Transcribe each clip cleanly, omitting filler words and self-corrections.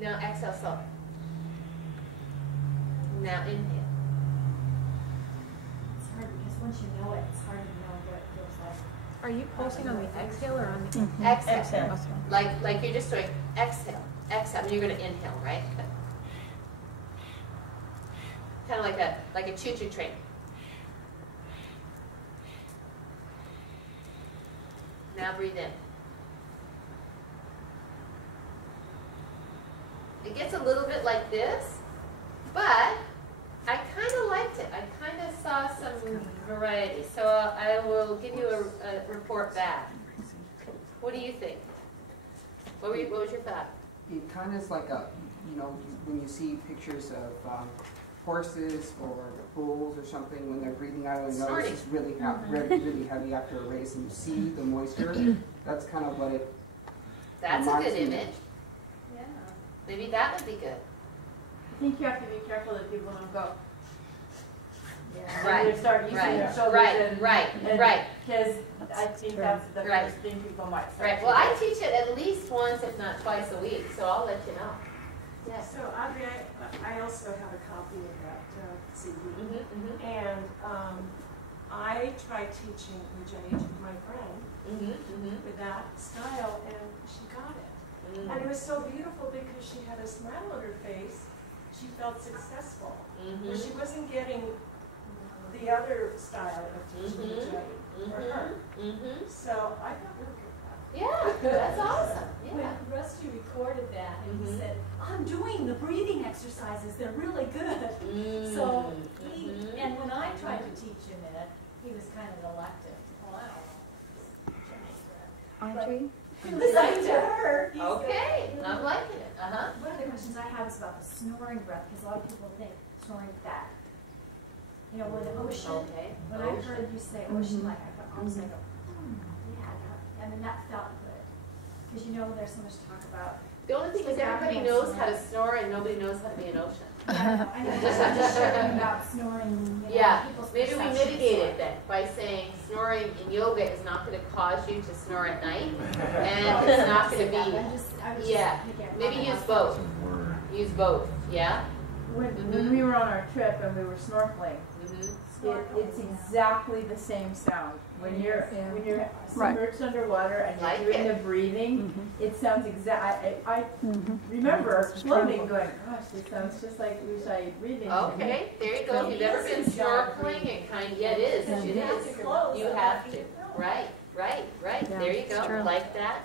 Now exhale slow. Now inhale. It's hard because once you know it, it's hard to know what it feels like. Are you pulsing on the exhale or on the Exhale. exhale? Like you're just doing exhale, exhale, and you're going to inhale, right? Kind of like a choo-choo train. Now breathe in. It gets a little bit like this, but I kind of liked it. I kind of saw some variety. So I will give you a report back. What do you think? What was your thought? It kind of is like a, you know, when you see pictures of horses or bulls or something, when they're breathing out of the nose, it's really, really heavy after a race, and you see the moisture. That's kind of what it. That's a good image. Yeah. Maybe that would be good. I think you have to be careful that people don't go. Yeah. Right. They start using their shoulders right. Because I think that's the first thing people might start. Right. Well, I teach it at least once, if not twice a week, so I'll let you know. Yes. So, Audrey, I also have a copy of that CD, and I tried teaching Ujjayi to my friend with that style, and she got it. And it was so beautiful because she had a smile on her face. She felt successful, but she wasn't getting the other style of teaching Ujjayi for her. So I thought we were good. Yeah, that's awesome. Yeah. When Rusty recorded that, and he said, "I'm doing the breathing exercises. They're really good." So and when I tried to teach him it, he was kind of reluctant. Well, I don't know. Audrey? Listen to her. Okay, I'm liking it. One of the questions I have is about the snoring breath, because a lot of people think snoring back. You know, when the ocean, when I heard you say ocean, like I was like, yeah, and then that felt good. Because you know, there's so much talk about. The only thing is everybody knows how to snore and nobody knows how to be an ocean. I know, just sharing about snoring. You know, Maybe we mitigate it then by saying snoring in yoga is not going to cause you to snore at night, and it's not going to be. Maybe use both. Use both. Yeah. When we were on our trip and we were snorkeling, it's exactly the same sound. When you're submerged underwater and you're doing the breathing, it sounds exact. I remember floating, going, "Gosh, this sounds just like Ujjayi breathing." Okay, there you go. If you've ever been snorkeling, it is. It is. You have to. Right. Yeah, There you go. true. Like that.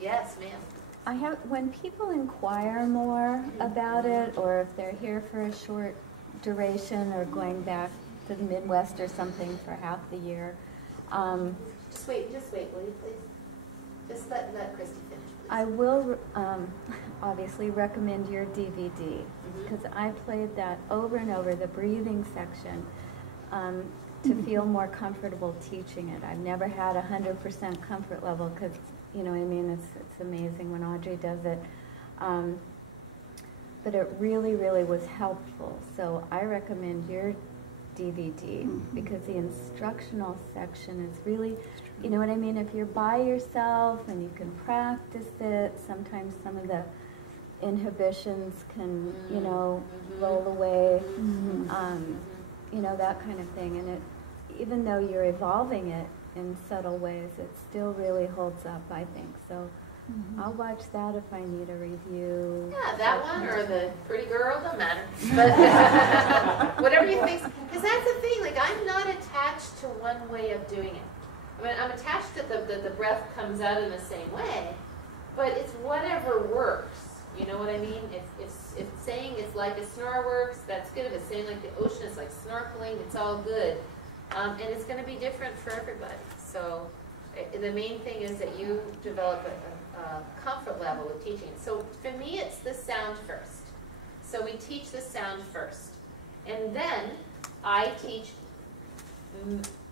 Yes, ma'am. I have, when people inquire more about it, or if they're here for a short duration or going back to the Midwest or something for half the year. Just wait, will you please? Just let Christy finish, please. I will obviously recommend your DVD, because I played that over and over, the breathing section, to feel more comfortable teaching it. I've never had 100% comfort level, because, you know what I mean, it's amazing when Audrey does it. But it really, really was helpful. So I recommend your DVD, because the instructional section is really, you know what I mean, if you're by yourself and you can practice it, sometimes some of the inhibitions can, you know, roll away, you know, that kind of thing. And it, even though you're evolving it in subtle ways, it still really holds up, I think. So I'll watch that if I need a review. Yeah, that one or the pretty girl, doesn't matter. But whatever you think, because that's the thing, like I'm not attached to one way of doing it. I mean, I'm attached to the breath comes out in the same way, but it's whatever works. You know what I mean? If saying it's like a snore works, that's good. If it's saying like the ocean is like snorkeling, it's all good. And it's going to be different for everybody. So the main thing is that you develop a comfort level with teaching. So for me, it's the sound first. So we teach the sound first. And then I teach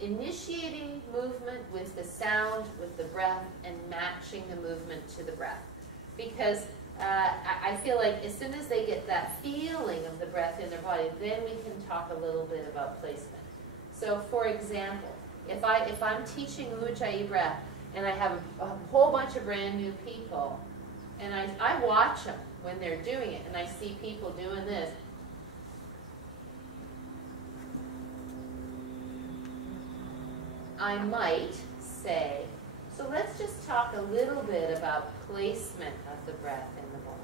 initiating movement with the sound, with the breath, and matching the movement to the breath. Because I feel like as soon as they get that feeling of the breath in their body, then we can talk a little bit about placement. So for example, if I'm teaching Ujjayi breath and I have a whole bunch of brand new people, and I watch them when they're doing it, and I see people doing this. I might say, so let's just talk a little bit about placement of the breath in the body.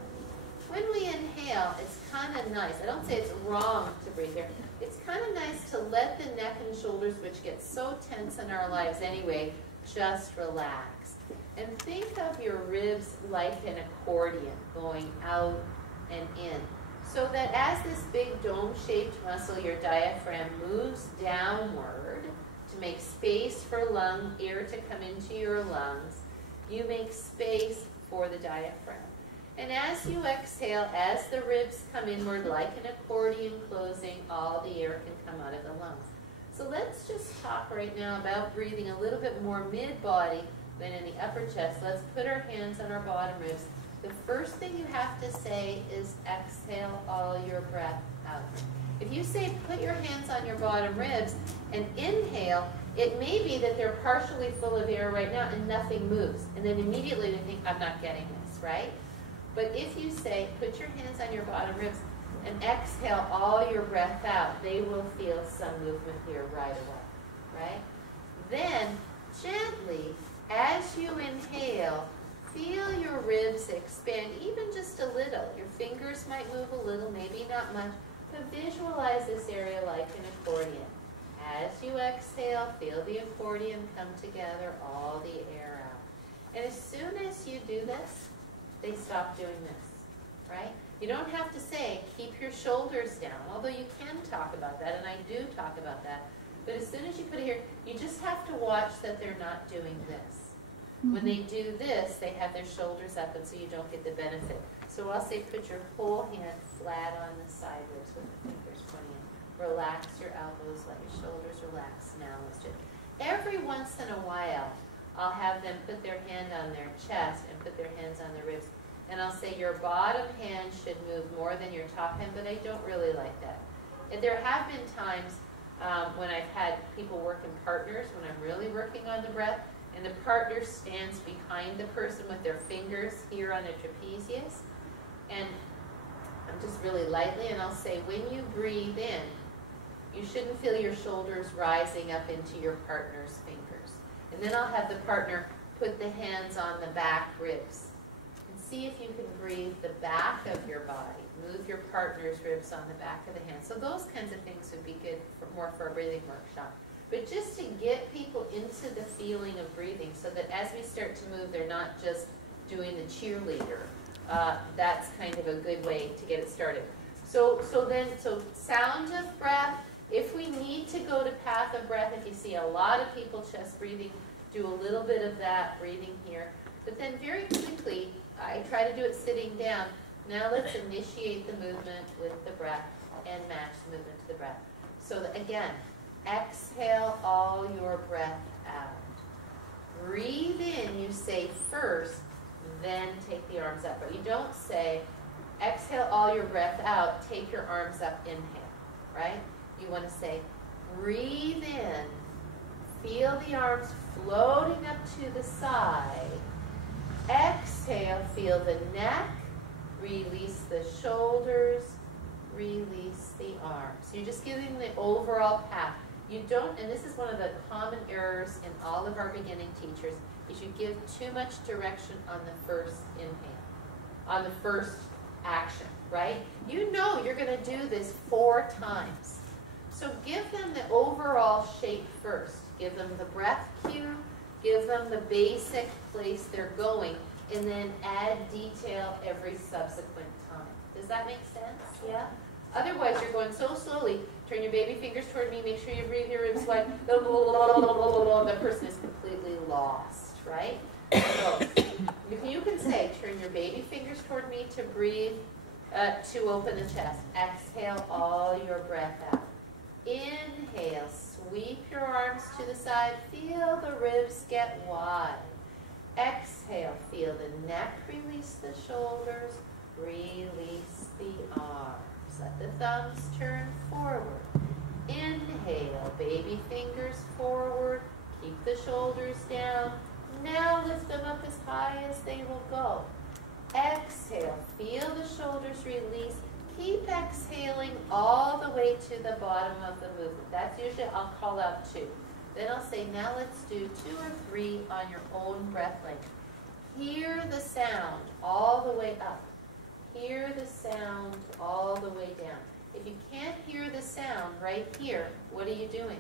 When we inhale, it's kind of nice. I don't say it's wrong to breathe here. It's kind of nice to let the neck and shoulders, which get so tense in our lives anyway, just relax. And think of your ribs like an accordion going out and in. So that as this big dome-shaped muscle, your diaphragm, moves downward to make space for air to come into your lungs, you make space for the diaphragm. And as you exhale, as the ribs come inward like an accordion closing, all the air can come out of the lungs. So let's just talk right now about breathing a little bit more mid-body than in the upper chest. Let's put our hands on our bottom ribs. The first thing you have to say is exhale all your breath out. If you say put your hands on your bottom ribs and inhale, it may be that they're partially full of air right now and nothing moves. And then immediately they think, I'm not getting this, right? But if you say, put your hands on your bottom ribs and exhale all your breath out, they will feel some movement here right away, right? Then, gently, as you inhale, feel your ribs expand even just a little. Your fingers might move a little, maybe not much, but visualize this area like an accordion. As you exhale, feel the accordion come together, all the air out. And as soon as you do this, they stop doing this, right? You don't have to say, keep your shoulders down, although you can talk about that, and I do talk about that. But as soon as you put it here, you just have to watch that they're not doing this. When they do this, they have their shoulders up, and so you don't get the benefit. So I'll say put your whole hand flat on the side ribs with the fingers pointing in. Relax your elbows, let your shoulders relax. Now let's just, every once in a while, I'll have them put their hand on their chest and put their hands on their ribs. And I'll say your bottom hand should move more than your top hand, but I don't really like that. And there have been times when I've had people work in partners, when I'm really working on the breath, and the partner stands behind the person with their fingers here on the trapezius. And I'm just really lightly, and I'll say, when you breathe in, you shouldn't feel your shoulders rising up into your partner's fingers. And then I'll have the partner put the hands on the back ribs. And see if you can breathe the back of your body. Move your partner's ribs on the back of the hand. So those kinds of things would be good more for a breathing workshop. But just to get people into the feeling of breathing so that as we start to move, they're not just doing the cheerleader. That's kind of a good way to get it started. So sound of breath. If we need to go to path of breath, if you see a lot of people chest breathing, do a little bit of that breathing here. But then very quickly, I try to do it sitting down. Now let's initiate the movement with the breath and match the movement to the breath. So again, exhale all your breath out. Breathe in, you say first, then take the arms up. But you don't say, exhale all your breath out, take your arms up, inhale, right? You want to say, breathe in, feel the arms floating up to the side. Exhale, feel the neck, release the shoulders, release the arms. You're just giving the overall path. You don't, and this is one of the common errors in all of our beginning teachers, is you give too much direction on the first inhale, on the first action, right? You know you're going to do this 4 times. So give them the overall shape first. Give them the breath cue, give them the basic place they're going, and then add detail every subsequent time. Does that make sense? Yeah? Otherwise, you're going so slowly. Turn your baby fingers toward me. Make sure you breathe your ribs wide. The person is completely lost, right? So, if you can say, turn your baby fingers toward me to breathe, to open the chest. Exhale all your breath out. Inhale, sweep your arms to the side. Feel the ribs get wide. Exhale, feel the neck release the shoulders. Release the arms. Let the thumbs turn forward. Inhale, baby fingers forward. Keep the shoulders down. Now lift them up as high as they will go. Exhale. Feel the shoulders release. Keep exhaling all the way to the bottom of the movement. That's usually, I'll call out 2. Then I'll say, now let's do 2 or 3 on your own breath length. Hear the sound all the way up. Hear the sound all the way down. If you can't hear the sound right here, what are you doing?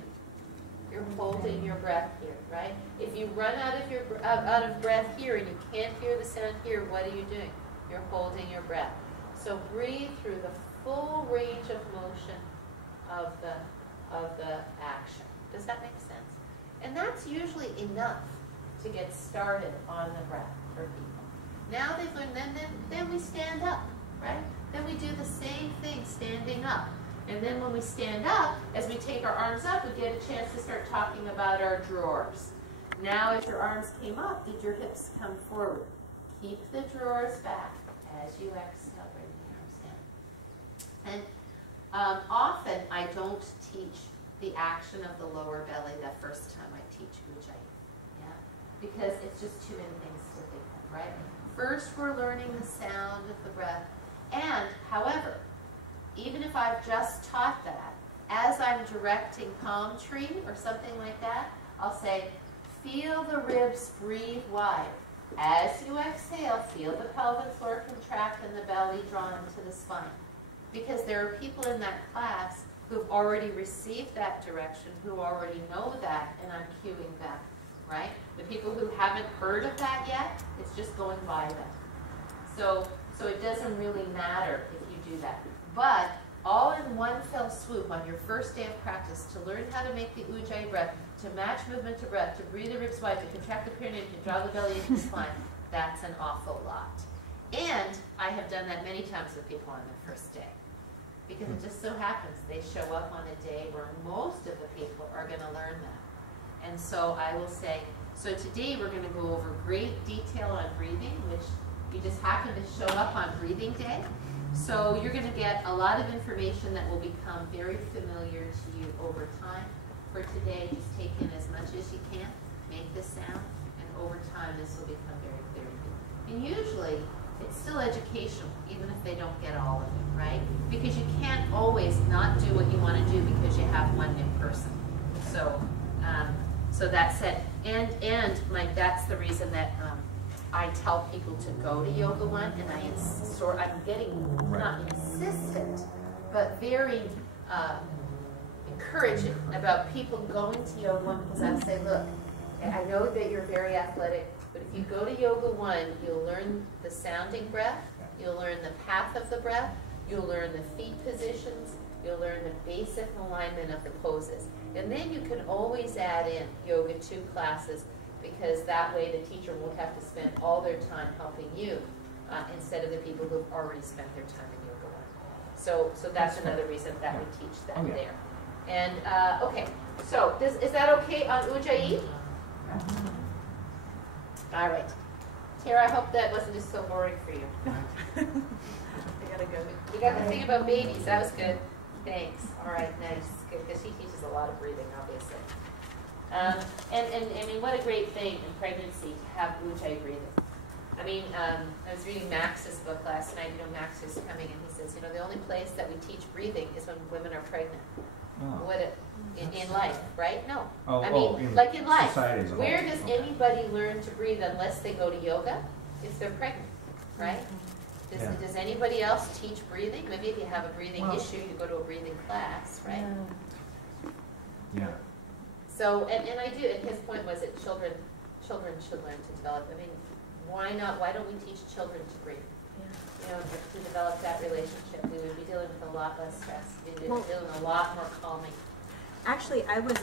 You're holding your breath here, right? If you run out of breath here and you can't hear the sound here, what are you doing? You're holding your breath. So breathe through the full range of motion of the action. Does that make sense? And that's usually enough to get started on the breath for people. Now they've learned, then we stand up, right? Then we do the same thing, standing up. And then when we stand up, as we take our arms up, we get a chance to start talking about our drawers. Now as your arms came up, did your hips come forward? Keep the drawers back as you exhale, bring the arms down. And often I don't teach the action of the lower belly the first time I teach Ujjayi, yeah? Because it's just too many things to think of, right? First we're learning the sound of the breath. And, however, even if I've just taught that, as I'm directing palm tree or something like that, I'll say, feel the ribs breathe wide. As you exhale, feel the pelvic floor contract and the belly drawn into the spine. Because there are people in that class who've already received that direction, who already know that, and I'm cueing them, right? The people who haven't heard of that yet, it's just going by them. So it doesn't really matter if you do that. But all in one fell swoop on your first day of practice, to learn how to make the Ujjayi breath, to match movement to breath, to breathe the ribs wide, to contract the perineum, to draw the belly into the spine, that's an awful lot. And I have done that many times with people on their first day. Because it just so happens they show up on a day where most of the people are going to learn that. And so I will say, so today we're going to go over great detail on breathing, which you just happen to show up on breathing day. So you're going to get a lot of information that will become very familiar to you over time. For today, just take in as much as you can, make the sound, and over time this will become very clear to you. And usually, it's still educational, even if they don't get all of it, right? Because you can't always not do what you want to do because you have one new person. So, so that said, and Mike, that's the reason that I tell people to go to Yoga One, and I'm getting not insistent, but very encouraging about people going to Yoga One, because I say, look, I know that you're very athletic, but if you go to Yoga One, you'll learn the sounding breath, you'll learn the path of the breath, you'll learn the feet positions, you'll learn the basic alignment of the poses. And then you can always add in Yoga 2 classes, because that way the teacher won't have to spend all their time helping you instead of the people who've already spent their time in Yoga 1. So that's another reason that we teach that there. And okay, so is that okay on Ujjayi? All right. Tara, I hope that wasn't just so boring for you. I gotta go. You got the thing about babies. That was good. Thanks. All right, nice. Good, because she teaches a lot of breathing, obviously. And I mean, what a great thing in pregnancy to have Ujjayi breathing. I mean, I was reading Max's book last night. You know, Max is coming, and he says, you know, the only place that we teach breathing is when women are pregnant. Oh. In life, right? No. I mean, like in life. Where does anybody learn to breathe unless they go to yoga? If they're pregnant, right? Does anybody else teach breathing? Maybe if you have a breathing issue, you go to a breathing class, right? Yeah. So, and I do, and his point was that children should learn to develop. I mean, why not? Why don't we teach children to breathe? You know, to develop that relationship, we would be dealing with a lot less stress. We'd be dealing with a lot more calming. Actually, I was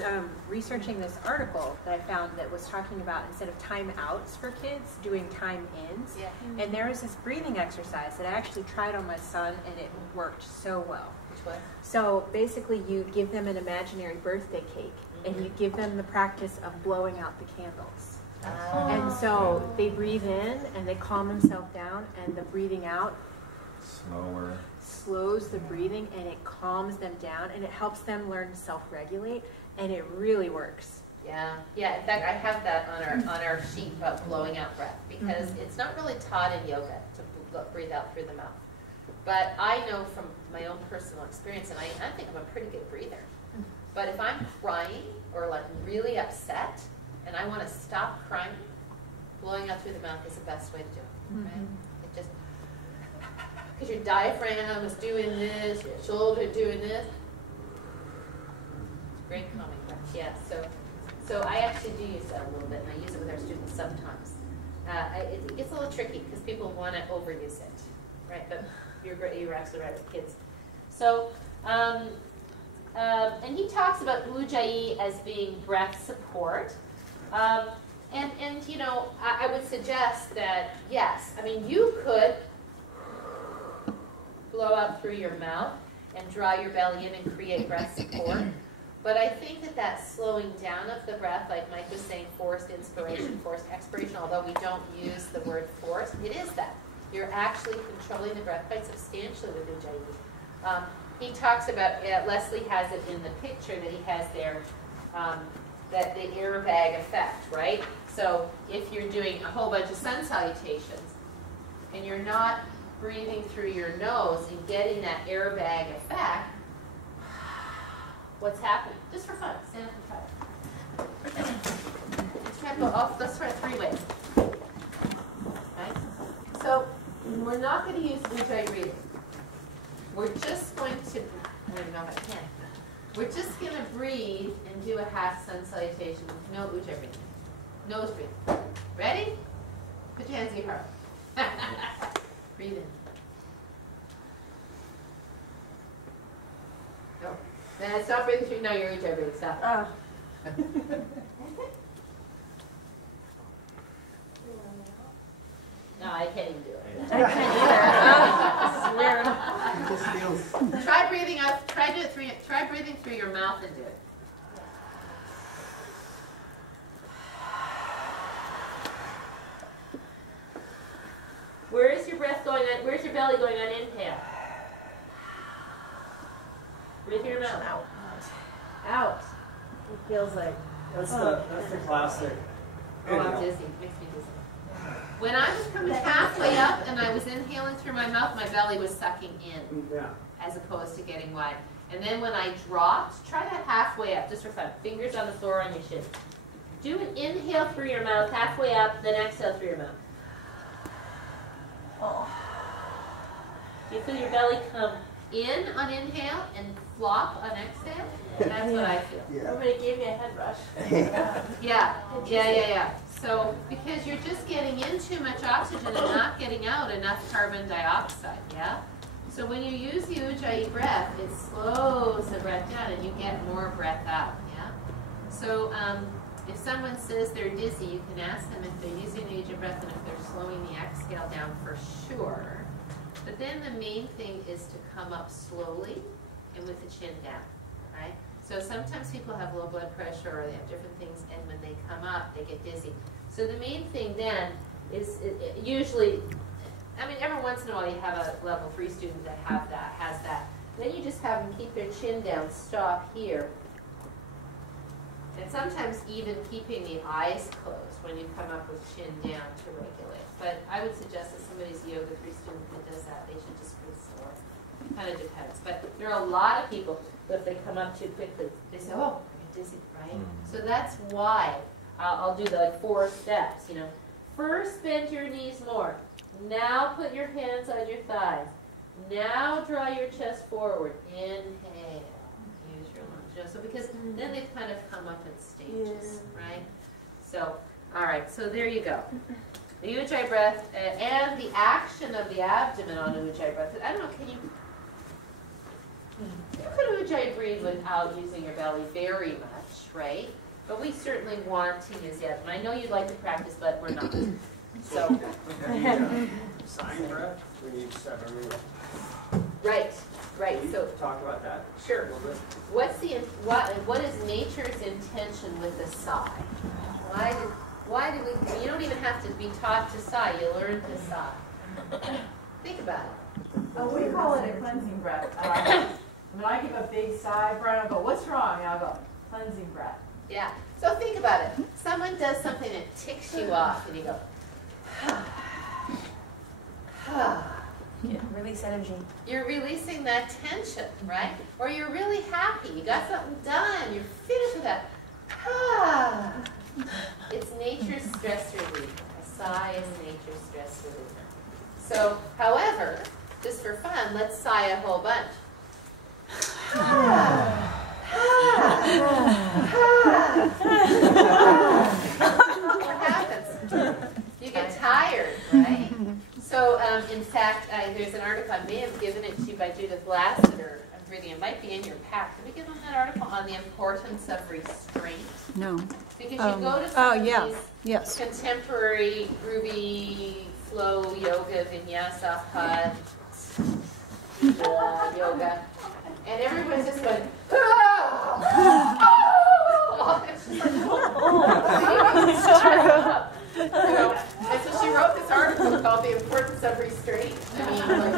researching this article that I found that was talking about, instead of time outs for kids, doing time ins. Yeah. And there was this breathing exercise that I actually tried on my son, and it worked so well. Which one? So basically, you give them an imaginary birthday cake, and you give them the practice of blowing out the candles. Oh. And so they breathe in, and they calm themselves down, and the breathing out slows the breathing, and it calms them down, and it helps them learn to self-regulate, and it really works. Yeah. In fact, I have that on our sheet about blowing out breath, because it's not really taught in yoga to breathe out through the mouth. But I know from my own personal experience, and I think I'm a pretty good breather. But if I'm crying or like really upset, and I want to stop crying, blowing out through the mouth is the best way to do it. Right? It just, because your diaphragm is doing this, your shoulder doing this. It's great calming breath. Yeah. So I actually do use that a little bit, and I use it with our students sometimes. It gets a little tricky because people want to overuse it, right? But you're absolutely right with kids. So, and he talks about Ujjayi as being breath support. And you know, I would suggest that, yes, I mean, you could blow out through your mouth and draw your belly in and create breath support. But I think that slowing down of the breath, like Mike was saying, forced inspiration, forced expiration, although we don't use the word forced, it is that. You're actually controlling the breath quite substantially with Ujjayi. He talks about, Leslie has it in the picture that he has there, that the airbag effect, right? So if you're doing a whole bunch of sun salutations and you're not breathing through your nose and getting that airbag effect, what's happening? Just for fun, stand up and try it. Let's try it 3 ways. Right? So we're not going to use Ujjayi breathing. We're just going to, I don't even know if I can. We're just going to breathe and do a half sun salutation with no Ujjayi breathing. Nose breathe. Ready? Put your hands in your heart. Breathe in. No. Then stop breathing through. No, you're Ujjayi breathing. Stop. No, I can't even do it. I can't either. This is weird. Try breathing out. Try breathing through your mouth and do it. Where is your breath going on? Where's your belly going on inhale? Breathe through your mouth. Out. Out. It feels like. That's the classic. Oh, I'm dizzy. It makes me dizzy. When I was coming halfway up and I was inhaling through my mouth, my belly was sucking in, as opposed to getting wide. And then when I dropped, try that halfway up, just for fun. Fingers on the floor on your shin. Do an inhale through your mouth, halfway up, then exhale through your mouth. Oh. Do you feel your belly come in on inhale and flop on exhale? That's what I feel. Yeah. Somebody gave me a head rush. Yeah. So, because you're just getting in too much oxygen and not getting out enough carbon dioxide, yeah? So when you use the Ujjayi breath, it slows the breath down and you get more breath out, yeah? So if someone says they're dizzy, you can ask them if they're using the Ujjayi breath and if they're slowing the exhale down for sure. But then the main thing is to come up slowly and with the chin down, right? So sometimes people have low blood pressure or they have different things, and when they come up, they get dizzy. So the main thing then is usually, I mean, every once in a while you have a level 3 student that has that. Then you just have them keep their chin down, stop here. And sometimes even keeping the eyes closed when you come up with chin down to regulate. But I would suggest that somebody's a yoga 3 student that does that, they should just breathe slower. It kind of depends. But there are a lot of people that if they come up too quickly, they say, oh, you're dizzy, right? So that's why I'll do the 4 steps, you know. First, bend your knees more. Now put your hands on your thighs. Now draw your chest forward. Inhale. Use your lungs. So because then they kind of come up in stages, right? So, all right. So there you go. The Ujjayi breath and the action of the abdomen on Ujjayi breath. I don't know. Can you could Ujjayi breathe without using your belly very much, right? But we certainly want to use the abdomen. I know you'd like to practice, but we're not. So. Sign breath, we need to start every. Right. So talk about that. Sure. What is nature's intention with the sigh? Why do we? You don't even have to be taught to sigh. You learn to sigh. Think about it. We call it a cleansing breath. When I give a big sigh, Brian will go, "What's wrong?" And I'll go, "Cleansing breath." Yeah. So think about it. Someone does something that ticks you off, and you go, Release energy. You're releasing that tension, right? Or you're really happy. You got something done. You're finished with that. It's nature's stress reliever. A sigh is nature's stress reliever. So, however, just for fun, let's sigh a whole bunch. What happens? You get tired, right? So, in fact, there's an article, I may have given it to you by Judith Lassiter. I'm reading, it might be in your pack. Did we give them that article on the importance of restraint? No. Because you go to some of these Yes. contemporary, groovy, flow yoga, vinyasa, hot yoga, and everyone's just going, it's just like, and so she wrote this article called The Importance of Restraint. I mean, like,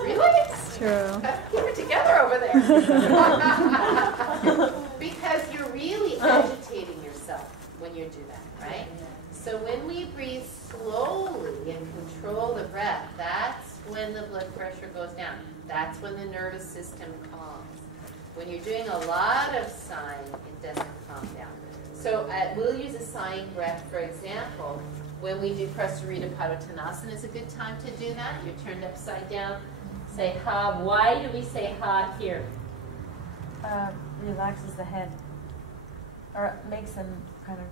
really? It's true. Keep it together over there. Because you're really agitating yourself when you do that, right? So when we breathe slowly and control the breath, that's when the blood pressure goes down. That's when the nervous system calms. When you're doing a lot of sighing, it doesn't calm down. So we'll use a sighing breath, for example. When we do Prasarita Padottanasana, is a good time to do that. You're turned upside down. Say ha. Why do we say ha here? Relaxes the head. Or makes them kind of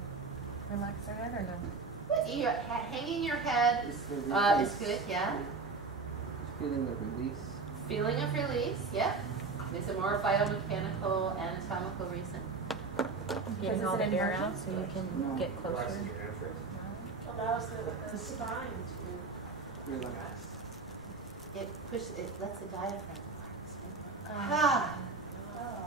relax their head or no? Hanging your head is good, yeah. Feeling of release. Feeling of release, yeah. There's a more biomechanical, anatomical reason. Getting all the air out so you can get closer. Allows the spine to Relax. It lets the diaphragm relax.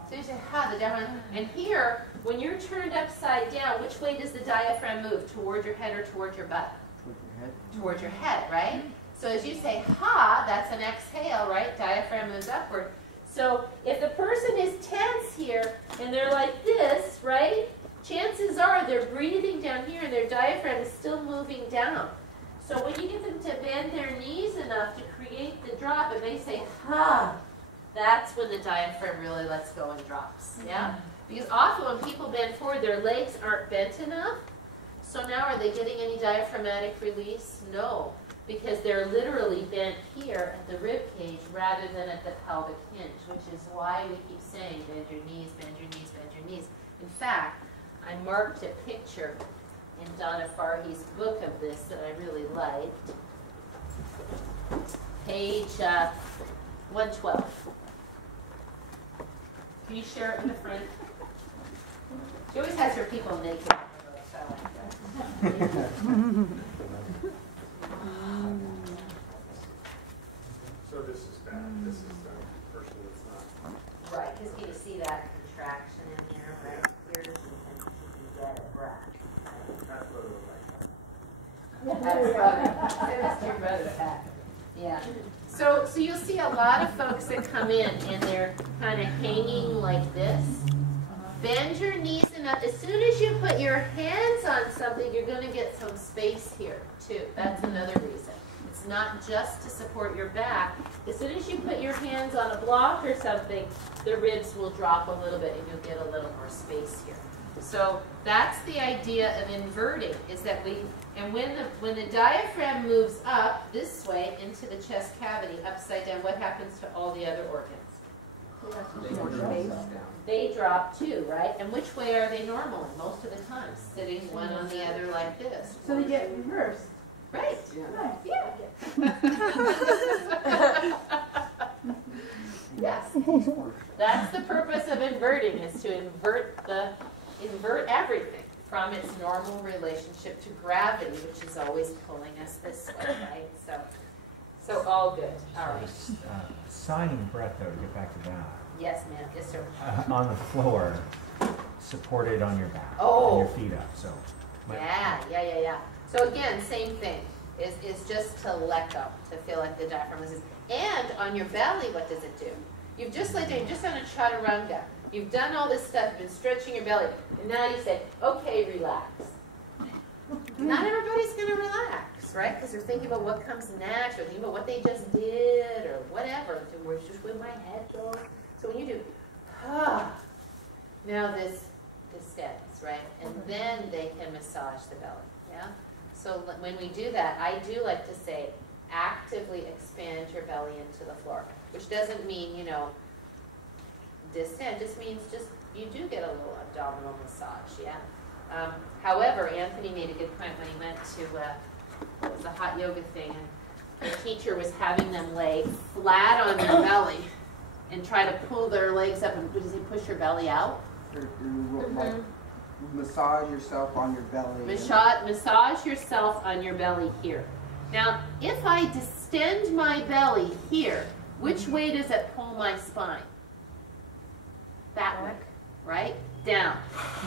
So you say ha, the diaphragm. And here, when you're turned upside down, which way does the diaphragm move? Toward your head or toward your butt? Toward your head. Toward your head, right? So as you say ha, that's an exhale, right? Diaphragm moves upward. So if the person is tense here and they're like this, right? Chances are they're breathing down here and their diaphragm is still moving down. So when you get them to bend their knees enough to create the drop and they say ha, that's when the diaphragm really lets go and drops. Yeah? Because often when people bend forward, their legs aren't bent enough. So now are they getting any diaphragmatic release? No. Because they're literally bent here at the rib cage rather than at the pelvic hinge, which is why we keep saying bend your knees, bend your knees, bend your knees. In fact, I marked a picture in Donna Farhi's book of this that I really liked. Page 112. Can you share it in the front? She always has her people naked. So I like that. So this is bad. This is the person that's not. Right, because can you see that contraction in here, right? Here, and she can get a breath. That's what it looks like. That's funny. Send this to your brother, Pat. Yeah. So you'll see a lot of folks that come in and they're kind of hanging like this. Bend your knees enough. As soon as you put your hands on something, you're going to get some space here, too. That's another reason. It's not just to support your back. As soon as you put your hands on a block or something, the ribs will drop a little bit and you'll get a little more space here. So that's the idea of inverting, is that when the diaphragm moves up this way into the chest cavity, upside down, what happens to all the other organs? They drop too, right? And which way are they normally? Most of the time, sitting one on the other like this. So they get reversed. Right. Yeah. Yes. That's the purpose of inverting, is to invert everything from its normal relationship to gravity, which is always pulling us this way, right? So all good. All right. Sighing breath, though, to get back to that. Yes, ma'am. Yes, sir. On the floor, supported on your back. Oh. And your feet up. So. Yeah. So again, same thing. Is just to let go, to feel like the diaphragm is. And on your belly, what does it do? You've just laid down, you're just on a chaturanga. You've done all this stuff, you've been stretching your belly, and now you say, okay, relax. Not everybody's going to relax, right? Because they're thinking about what comes next, or thinking about what they just did, or whatever. Where's just where my head goes? So when you do, now this distends, right? And then they can massage the belly, yeah? So when we do that, I do like to say, actively expand your belly into the floor, which doesn't mean, you know, distend, just means just you do get a little abdominal massage, yeah? However, Anthony made a good point when he went to what was the hot yoga thing, and the teacher was having them lay flat on their belly and try to pull their legs up. And does he push your belly out? Like, massage yourself on your belly. Massage yourself on your belly here. Now, if I distend my belly here, which way does it pull my spine? That way, right? Down.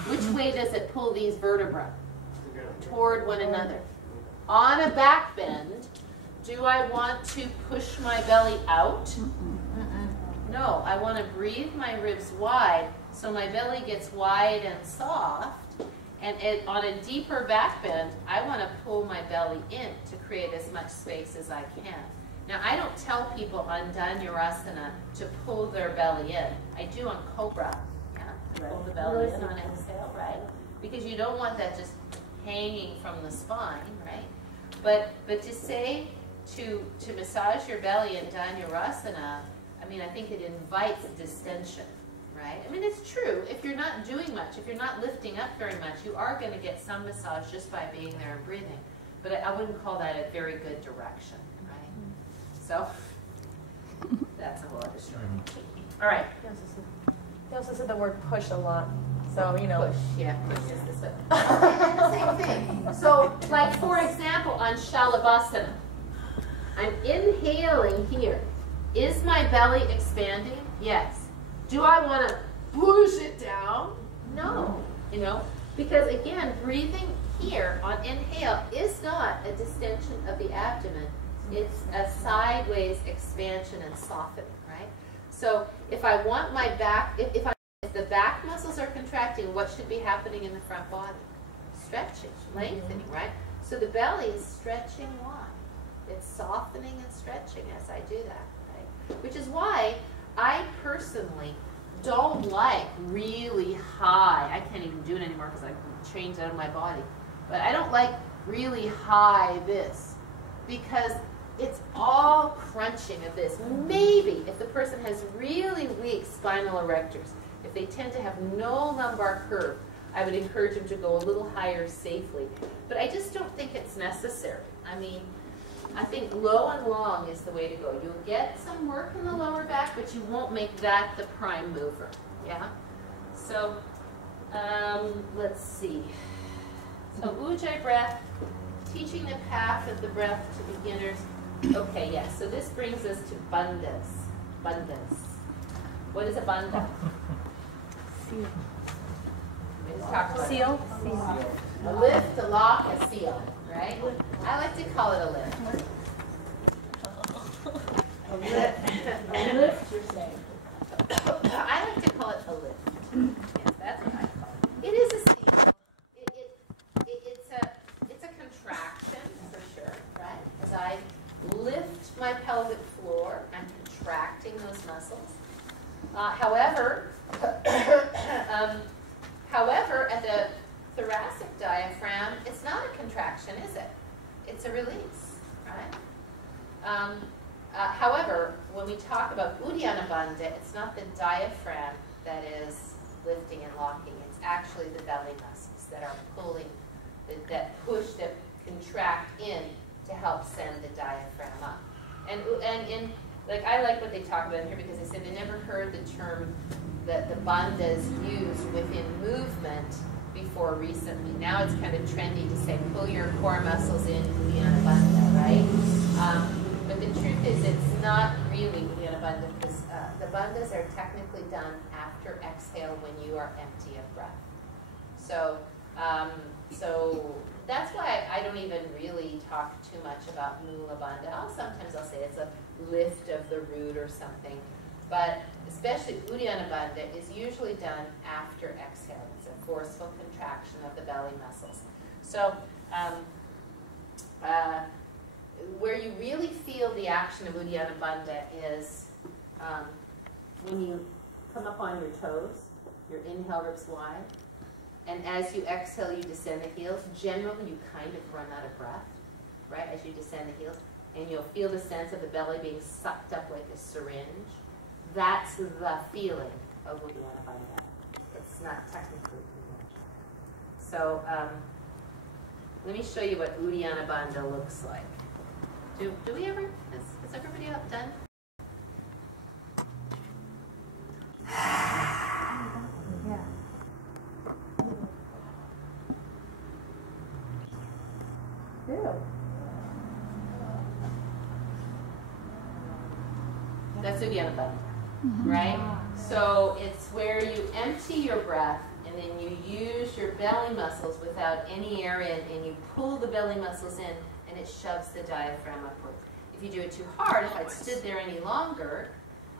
Which way does it pull these vertebrae? Toward one another. On a back bend, do I want to push my belly out? No, I want to breathe my ribs wide so my belly gets wide and soft. And on a deeper back bend, I want to pull my belly in to create as much space as I can. Now, I don't tell people on Dhanurasana to pull their belly in. I do on Cobra. Yeah, pull the belly in on exhale, right? Because you don't want that just hanging from the spine, right? But to say to massage your belly in Dhanurasana, I mean, I think it invites distension, right? I mean, it's true. If you're not doing much, if you're not lifting up very much, you are going to get some massage just by being there and breathing. But I wouldn't call that a very good direction, right? So that's a whole other story. All right. They also said the word push a lot. So, you know. Push, yeah, push is this way. Same thing. So, like, for example, on Shalabhasana, I'm inhaling here. Is my belly expanding? Yes. Do I want to push it down? No. You know, because again, breathing here on inhale is not a distension of the abdomen. It's a sideways expansion and softening, right? So if I want my back, if the back muscles are contracting, what should be happening in the front body? Stretching, lengthening, right? So the belly is stretching wide. It's softening and stretching as I do that, right? Which is why I personally don't like really high, I can't even do it anymore because I changed out of my body, but I don't like really high this because it's all crunching of this. Maybe if the person has really weak spinal erectors, if they tend to have no lumbar curve, I would encourage them to go a little higher safely. But I just don't think it's necessary. I mean, I think low and long is the way to go. You'll get some work in the lower back, but you won't make that the prime mover. Yeah? So, let's see. So, Ujjayi breath, teaching the path of the breath to beginners. Okay, yes. So this brings us to bandhas. Bandhas. What is a bandha? Seal. Seal. A lift, a lock, a seal, right? I like to call it a lift. A lift, you're saying. I like to call it a lift. Yes, that's what I call it. It is a seal. It's a contraction for sure, right? As I lift my pelvic floor, I'm contracting those muscles. However, at the thoracic diaphragm, it's not a contraction, is it? It's a release, right? However, when we talk about Uddiyana Bandha, it's not the diaphragm that is lifting and locking. It's actually the belly muscles that are pulling, that push, that contract in to help send the diaphragm up. And like I like what they talk about here because they said they never heard the term that the bandhas used within movement before recently. Now it's kind of trendy to say pull your core muscles in Uddiyana Bandha, right? But the truth is it's not really Uddiyana Bandha because the bandhas are technically done after exhale when you are empty of breath. So, so that's why I don't even really talk too much about Mula Bandha. Sometimes I'll say it's a lift of the root or something. but especially Uddiyana Bandha is usually done after exhale. It's a forceful contraction of the belly muscles. So where you really feel the action of Uddiyana Bandha is when you come up on your toes, your inhale rips wide, and as you exhale, you descend the heels. Generally, you kind of run out of breath, right, as you descend the heels, and you'll feel the sense of the belly being sucked up like a syringe. That's the feeling of Uddiyana Bandha. It's not technically. So let me show you what Uddiyana Bandha looks like. Do we ever, has everybody else done? Yeah. Ew. That's Uddiyana Bandha, right? So it's where you empty your breath and then you use your belly muscles without any area and you pull the belly muscles in and it shoves the diaphragm upward. If you do it too hard, if I'd stood there any longer,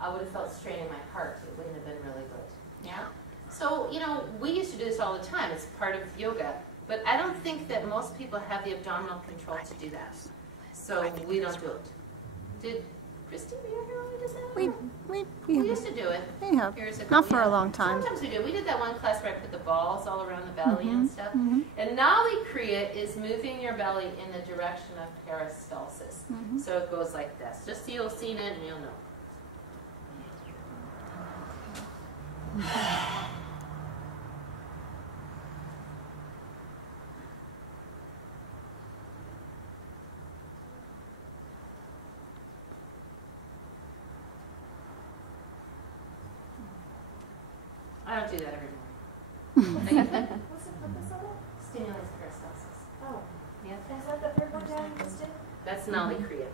I would have felt strain in my heart. It wouldn't have been really good. Yeah? So, you know, we used to do this all the time. It's part of yoga. But I don't think that most people have the abdominal control to do that. So we don't do it. Did Christy, were you here when we did that? We used to do it. We have. Years ago. Not for a long time. Sometimes we do. We did that one class where I put the balls all around the belly and stuff. And Nali Kriya is moving your belly in the direction of peristalsis. So it goes like this. Just so you'll see it and you'll know. I don't do that every morning. What's the purpose of it? Stimulates peristalsis. Oh, Yeah. is that the third one down listed? That's Nali Kriya.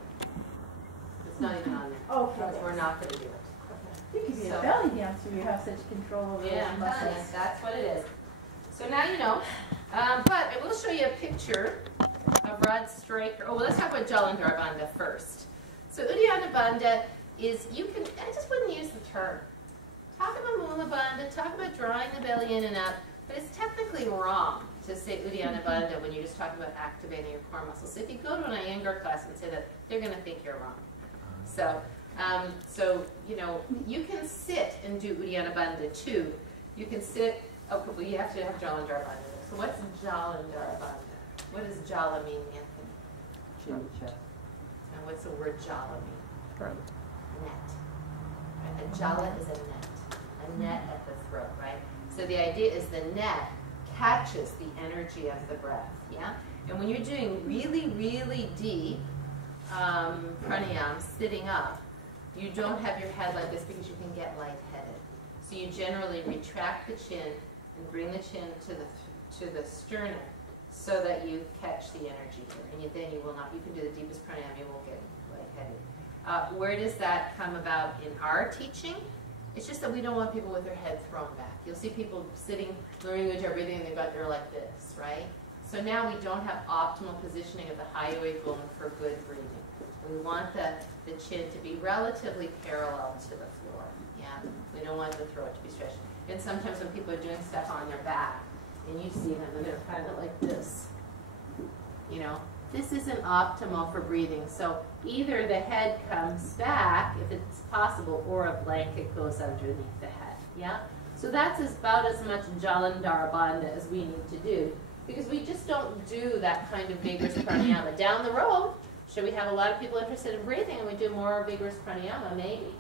It's not even on there. Okay. Because we're not going to do it. You could be So- a belly dancer. You have such control over Yeah, those muscles. that's what it is. So now you know. But I will show you a picture of Rod Stryker. Oh, well, let's talk about Jalandhar Bandha first. So Uddiyana Bandha is, I just wouldn't use the term. Talk about Mula Bandha, talk about drawing the belly in and up, but it's technically wrong to say Uddiyana Bandha when you're just talking about activating your core muscles. So if you go to an Iyengar class and say that, they're going to think you're wrong. So, you know, you can sit and do Uddiyana Bandha too. You can sit, well, you have to have Jalandhar Bandha. So what's Jalandhar Bandha? What does Jala mean, Anthony? Chin, chest. And what's the word Jala mean? Throat. Net. Right? A Jala is a net at the throat, right? So the idea is the net catches the energy of the breath, yeah? And when you're doing really, really deep pranayam, sitting up, you don't have your head like this because you can get lightheaded. So you generally retract the chin and bring the chin to the sternum so that you catch the energy here. And then you will not, you can do the deepest pranayam, you won't get lightheaded. Where does that come about in our teaching? It's just that we don't want people with their head thrown back. You'll see people sitting, learning Ujjayi breathing, and they've got their like this, right? So now we don't have optimal positioning of the hyoid bone for good breathing. We want the chin to be relatively parallel to the floor. Yeah, we don't want the throat to be stretched. And sometimes when people are doing stuff on their back, and you see them, and they're kind of like this. You know, this isn't optimal for breathing. So either the head comes back, if it's possible, or a blanket goes underneath the head. Yeah. So that's about as much Jalandhar Bandha as we need to do, because we just don't do that kind of vigorous pranayama. Down the road, should we have a lot of people interested in breathing and we do more vigorous pranayama? Maybe.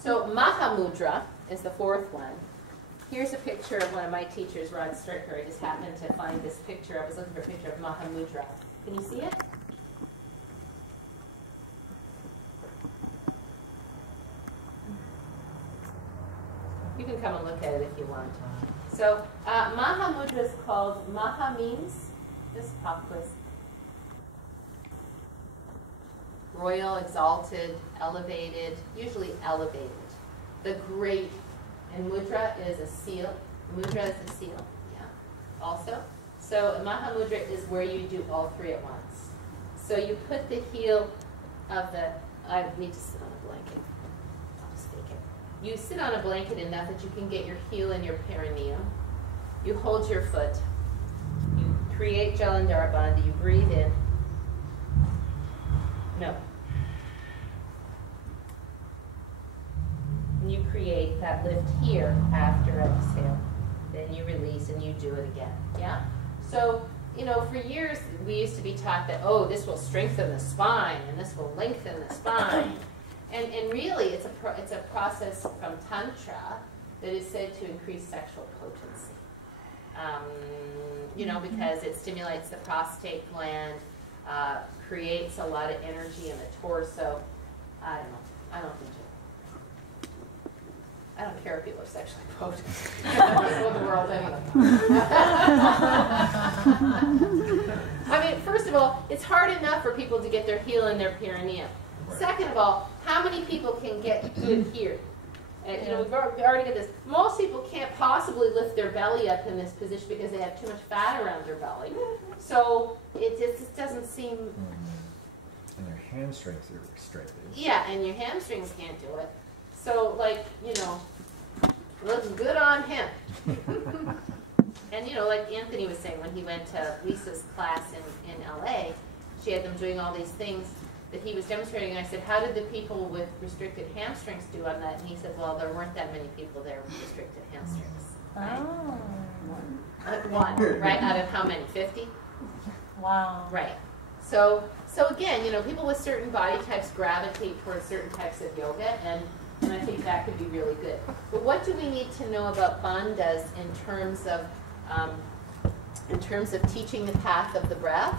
So Mahamudra is the fourth one. Here's a picture of one of my teachers, Rod Stryker. I just happened to find this picture. I was looking for a picture of Mahamudra. Can you see it? You can come and look at it if you want. So Mahamudra is called, Maha means, this pop quiz. Royal, exalted, elevated, usually elevated. The great, and mudra is a seal. Mudra is a seal, yeah, also. So Mahamudra is where you do all three at once. So you put the heel of the, I need to sit on a blanket. I'll just fake it. You sit on a blanket enough that you can get your heel in your perineum. You hold your foot. You create Jalandhara Bandha. You breathe in. No. And you create that lift here after exhale. Then you release and you do it again. Yeah? So, you know, for years we used to be taught that, oh, this will strengthen the spine and this will lengthen the spine. And really it's a process from Tantra that is said to increase sexual potency. You know, because it stimulates the prostate gland, creates a lot of energy in the torso. I don't know. I don't think so. I don't care if people are sexually potent. I the world anyway. I mean, first of all, it's hard enough for people to get their heel in their perineum. Right. Second of all, how many people can get good here? And, you know, we've already got this. Most people can't possibly lift their belly up in this position because they have too much fat around their belly. So it just doesn't seem... And their hamstrings are restricted. Yeah, and your hamstrings can't do it. So, like, you know, looks good on him. And, you know, like Anthony was saying, when he went to Lisa's class in LA, she had them doing all these things that he was demonstrating. And I said, how did the people with restricted hamstrings do on that? And he said, well, there weren't that many people there with restricted hamstrings. Right? Oh. One, right? Out of how many? 50? Wow. Right. So again, you know, people with certain body types gravitate towards certain types of yoga, and I think that could be really good. But what do we need to know about bandhas in terms of teaching the path of the breath?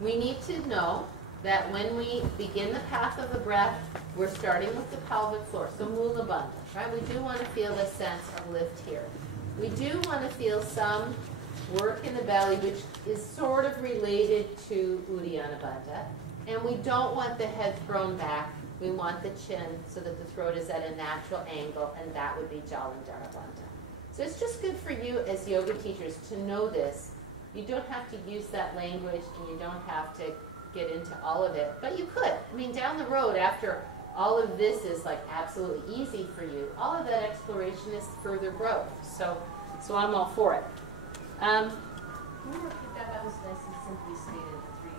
We need to know that when we begin the path of the breath, we're starting with the pelvic floor, so Mula Bandha, right? We do want to feel the sense of lift here. We do want to feel some work in the belly, which is sort of related to Uddiyana Bandha. And we don't want the head thrown back. We want the chin so that the throat is at a natural angle, and that would be Jalandhara Bandha. So it's just good for you as yoga teachers to know this. You don't have to use that language, and you don't have to get into all of it, but you could. I mean, down the road, after all of this is like absolutely easy for you, all of that exploration is further growth. So I'm all for it. Can you repeat that? That was nice and simply stated, the three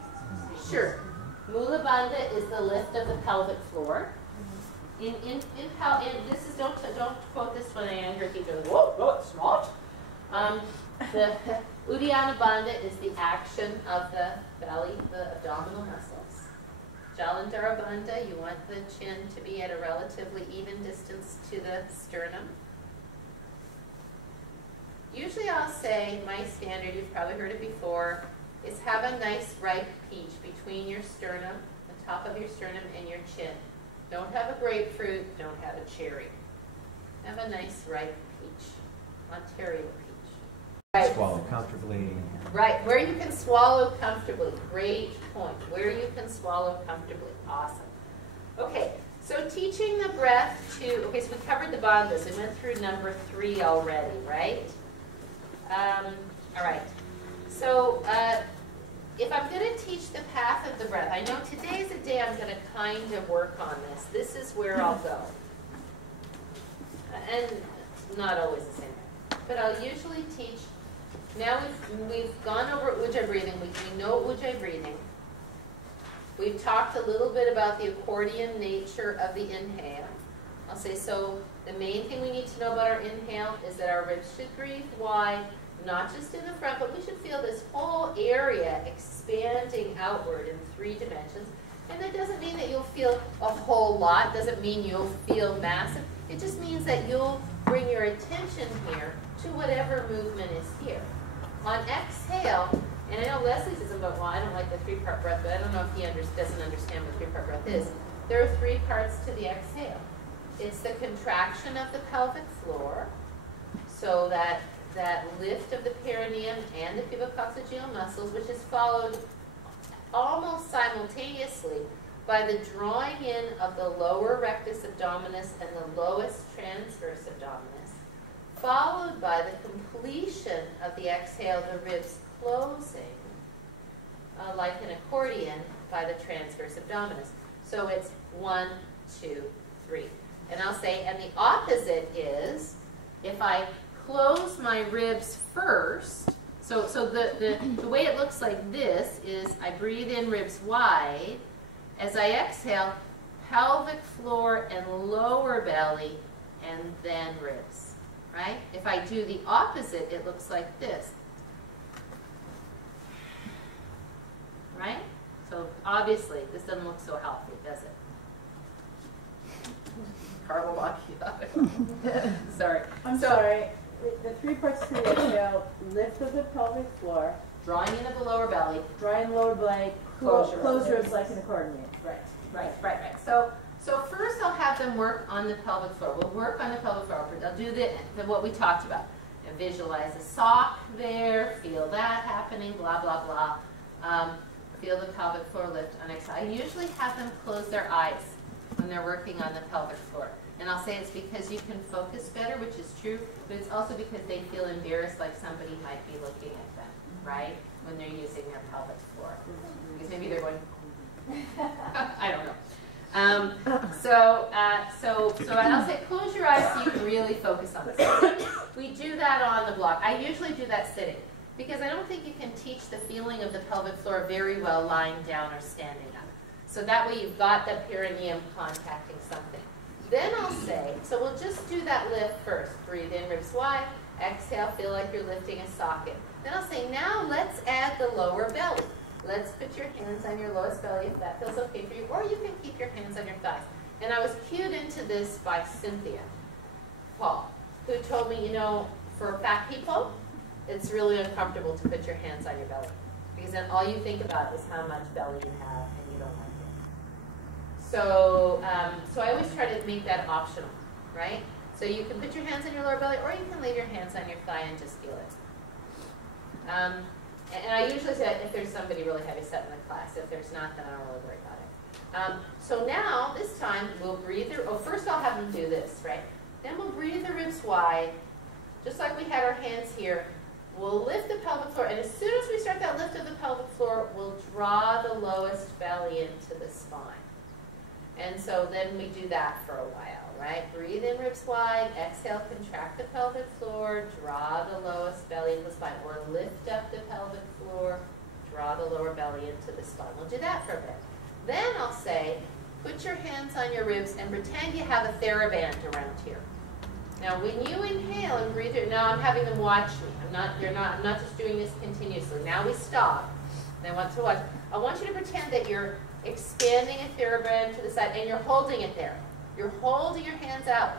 stages. Sure. Mula Bandha is the lift of the pelvic floor. In this is don't quote this when I anger people. Whoa, it's not. The Uddiyana Bandha is the action of the belly, the abdominal muscles. Jalandhara Bandha, you want the chin to be at a relatively even distance to the sternum. Usually I'll say, my standard, you've probably heard it before, is have a nice ripe peach between your sternum, the top of your sternum, and your chin. Don't have a grapefruit, don't have a cherry. Have a nice ripe peach, Ontario peach. Right. Swallow comfortably. Right, where you can swallow comfortably. Great point. Where you can swallow comfortably. Awesome. Okay, so teaching the breath to, okay, so we covered the bandhas. We went through number 3 already, right? All right. So if I'm going to teach the path of the breath, I know today is a day I'm going to kind of work on this. This is where I'll go. And not always the same way. But I'll usually teach, now we've gone over Ujjayi breathing. We know Ujjayi breathing. We've talked a little bit about the accordion nature of the inhale. I'll say, so the main thing we need to know about our inhale is that our ribs should breathe wide, not just in the front, but we should feel this whole area expanding outward in 3 dimensions. And that doesn't mean that you'll feel a whole lot, doesn't mean you'll feel massive. It just means that you'll bring your attention here to whatever movement is here. On exhale, and I know Leslie says, well, I don't like the 3-part breath, but I don't know if he doesn't understand what 3-part breath is. There are 3 parts to the exhale. It's the contraction of the pelvic floor, so that lift of the perineum and the pubococcygeal muscles, which is followed almost simultaneously by the drawing in of the lower rectus abdominis and the lowest transverse abdominis, followed by the completion of the exhale, the ribs closing, like an accordion, by the transverse abdominis. So it's 1, 2, 3. And I'll say, and the opposite is, if I close my ribs first, so the way it looks like this is I breathe in ribs wide. As I exhale, pelvic floor and lower belly, and then ribs, right? If I do the opposite, it looks like this, right? So obviously, this doesn't look so healthy, does it? Carl will walk you out. Sorry. I'm sorry. The 3 parts to the exhale: lift of the pelvic floor, Drawing in of the lower belly. drawing lower belly, close ribs like an accordion. Right. So first I'll have them work on the pelvic floor. We'll work on the pelvic floor. They'll do what we talked about. And visualize a sock there, feel that happening, blah, blah, blah. Feel the pelvic floor lift on exhale. I usually have them close their eyes when they're working on the pelvic floor. And I'll say it's because you can focus better, which is true, but it's also because they feel embarrassed like somebody might be looking at them, right? When they're using their pelvic floor. Because maybe they're going, I don't know. So I'll say close your eyes so you can really focus on this. We do that on the block. I usually do that sitting because I don't think you can teach the feeling of the pelvic floor very well lying down or standing up. So that way you've got the perineum contacting something. Then I'll say, so we'll just do that lift first. Breathe in, ribs wide. Exhale, feel like you're lifting a socket. Then I'll say, now let's add the lower belly. Let's put your hands on your lowest belly if that feels okay for you, or you can keep your hands on your thighs. And I was cued into this by Cynthia Paul, who told me, you know, for fat people, it's really uncomfortable to put your hands on your belly, because then all you think about is how much belly you have, and you don't like it. So I always try to make that optional, right? So you can put your hands on your lower belly, or you can leave your hands on your thigh and just feel it. And I usually say if there's somebody really heavy set in the class. If there's not, then I don't really worry about it. So now, this time, we'll breathe. First I'll have them do this, right? Then we'll breathe the ribs wide, just like we had our hands here. We'll lift the pelvic floor, and as soon as we start that lift of the pelvic floor, we'll draw the lowest belly into the spine. And so then we do that for a while, right? Breathe in, ribs wide. Exhale, contract the pelvic floor. Draw the lowest belly into the spine. Or lift up the pelvic floor. Draw the lower belly into the spine. We'll do that for a bit. Then I'll say, put your hands on your ribs and pretend you have a TheraBand around here. Now, when you inhale and breathe through, now I'm having them watch me. I'm not just doing this continuously. Now we stop. And I want to watch. I want you to pretend that you're expanding a TheraBand to the side, and you're holding it there. You're holding your hands out.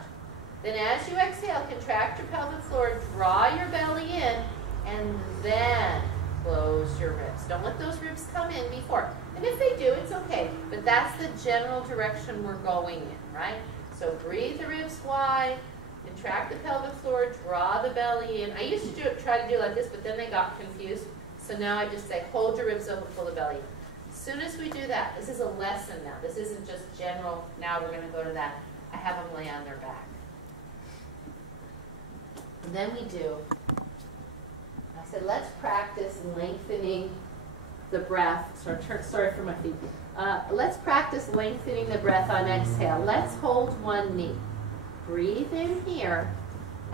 Then as you exhale, contract your pelvic floor, draw your belly in, and then close your ribs. Don't let those ribs come in before. And if they do, it's okay. But that's the general direction we're going in, right? So breathe the ribs wide, contract the pelvic floor, draw the belly in. I used to try to do it like this, but then they got confused. So now I just say, hold your ribs open, pull the belly in. As soon as we do that, this is a lesson now. This isn't just general, now we're going to go to that. I have them lay on their back. And then we do, I said, let's practice lengthening the breath. Sorry for my feet. Let's practice lengthening the breath on exhale. Let's hold one knee. Breathe in here.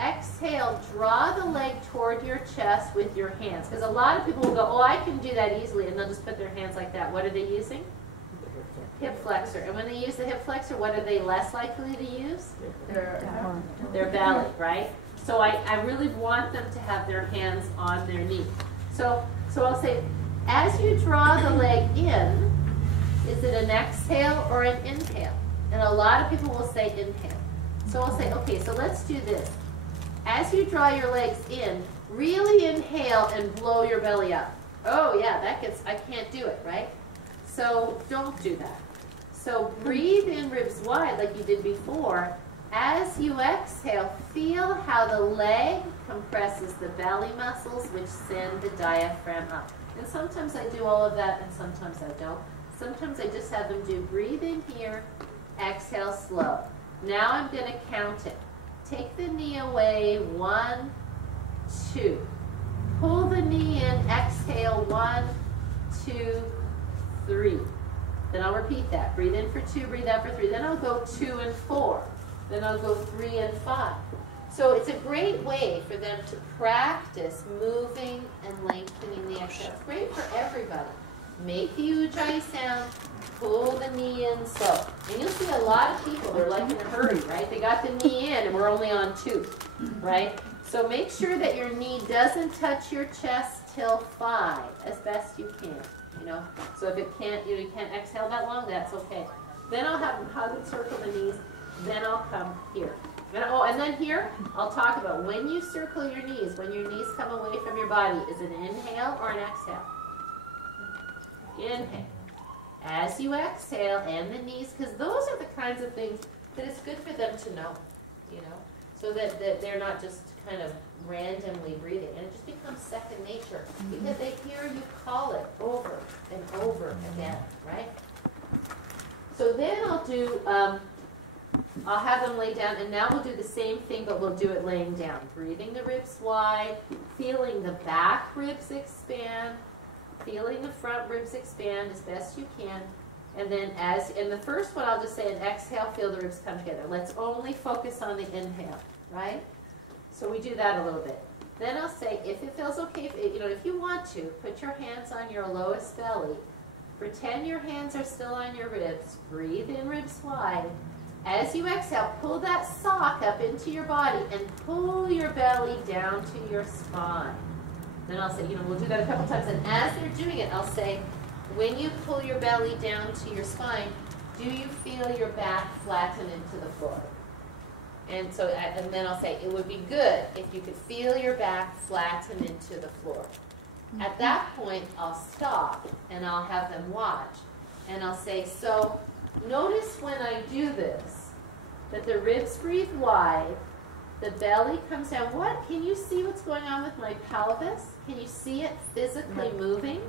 Exhale, draw the leg toward your chest with your hands. Because a lot of people will go, oh, I can do that easily, and they'll just put their hands like that. What are they using? Hip flexor. And when they use the hip flexor, what are they less likely to use? Their belly, right? So I really want them to have their hands on their knee. So I'll say, as you draw the leg in, is it an exhale or an inhale? And a lot of people will say inhale. So I'll say, okay, so let's do this. As you draw your legs in, really inhale and blow your belly up. Oh yeah, I can't do it, right? So don't do that. So breathe in ribs wide like you did before. As you exhale, feel how the leg compresses the belly muscles, which send the diaphragm up. And sometimes I do all of that, and sometimes I don't. Sometimes I just have them do breathe in here, exhale slow. Now I'm going to count it. Take the knee away, 1, 2. Pull the knee in, exhale, 1, 2, 3. Then I'll repeat that. Breathe in for 2, breathe out for 3. Then I'll go 2 and 4. Then I'll go 3 and 5. So it's a great way for them to practice moving and lengthening the exhale. It's great for everybody. Make the ujjayi sound, pull the knee in slow. And you'll see a lot of people, they're like in a hurry, right? They got the knee in and we're only on 2, right? So make sure that your knee doesn't touch your chest till 5 as best you can, you know? So if it can't, you can't exhale that long, that's okay. Then I'll have them hug and circle the knees, then I'll come here. And then here, I'll talk about when you circle your knees, when your knees come away from your body, is it an inhale or an exhale? Inhale. As you exhale, and the knees, because those are the kinds of things that it's good for them to know, you know, so that they're not just kind of randomly breathing, and it just becomes second nature, because they hear you call it over and over again, right? So then I'll do, I'll have them lay down, and now we'll do the same thing, but we'll do it laying down. Breathing the ribs wide, feeling the back ribs expand, feeling the front ribs expand as best you can. And then in the first one, I'll just say an exhale, feel the ribs come together. Let's only focus on the inhale, right? So we do that a little bit. Then I'll say, if it feels okay, if you want to, put your hands on your lowest belly. Pretend your hands are still on your ribs. Breathe in, ribs wide. As you exhale, pull that sock up into your body and pull your belly down to your spine. Then I'll say, we'll do that a couple times. And as they're doing it, I'll say, when you pull your belly down to your spine, do you feel your back flatten into the floor? And then I'll say, it would be good if you could feel your back flatten into the floor. At that point, I'll stop and I'll have them watch. And I'll say, so notice when I do this, that the ribs breathe wide, the belly comes down. Can you see what's going on with my pelvis? Can you see it physically moving?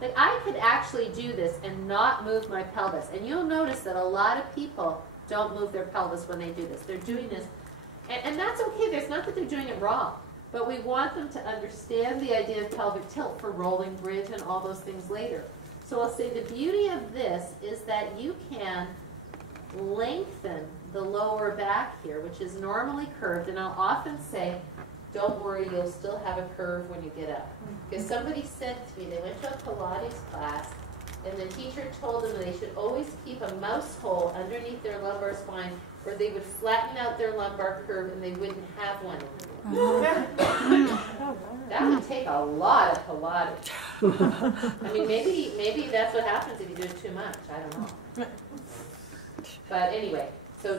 Like I could actually do this and not move my pelvis. And you'll notice that a lot of people don't move their pelvis when they do this. They're doing this, and that's okay. There's not that they're doing it wrong, but we want them to understand the idea of pelvic tilt for rolling bridge and all those things later. So I'll say the beauty of this is that you can lengthen the lower back here, which is normally curved, and I'll often say, don't worry, you'll still have a curve when you get up. Because somebody said to me, they went to a Pilates class, and the teacher told them they should always keep a mouse hole underneath their lumbar spine where they would flatten out their lumbar curve and they wouldn't have one anymore. That would take a lot of Pilates. I mean, maybe that's what happens if you do it too much. I don't know. But anyway, so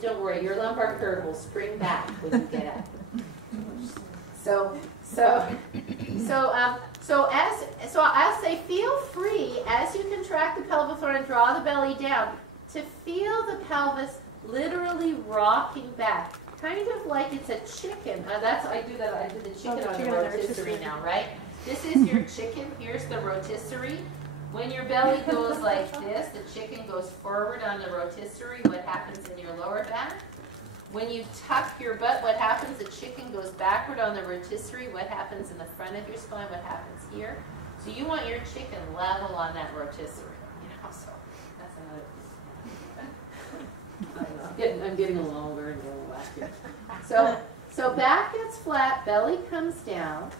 don't worry, your lumbar curve will spring back when you get up. So I'll say, feel free as you contract the pelvic floor and draw the belly down to feel the pelvis literally rocking back, kind of like it's a chicken. I do the chicken on the rotisserie now, right? This is your chicken. Here's the rotisserie. When your belly goes like this, the chicken goes forward on the rotisserie. What happens in your lower back? When you tuck your butt, what happens? The chicken goes backward on the rotisserie. What happens in the front of your spine? What happens here? So you want your chicken level on that rotisserie. So that's another thing. I'm getting a little older and getting a little wacky. So back gets flat, belly comes down.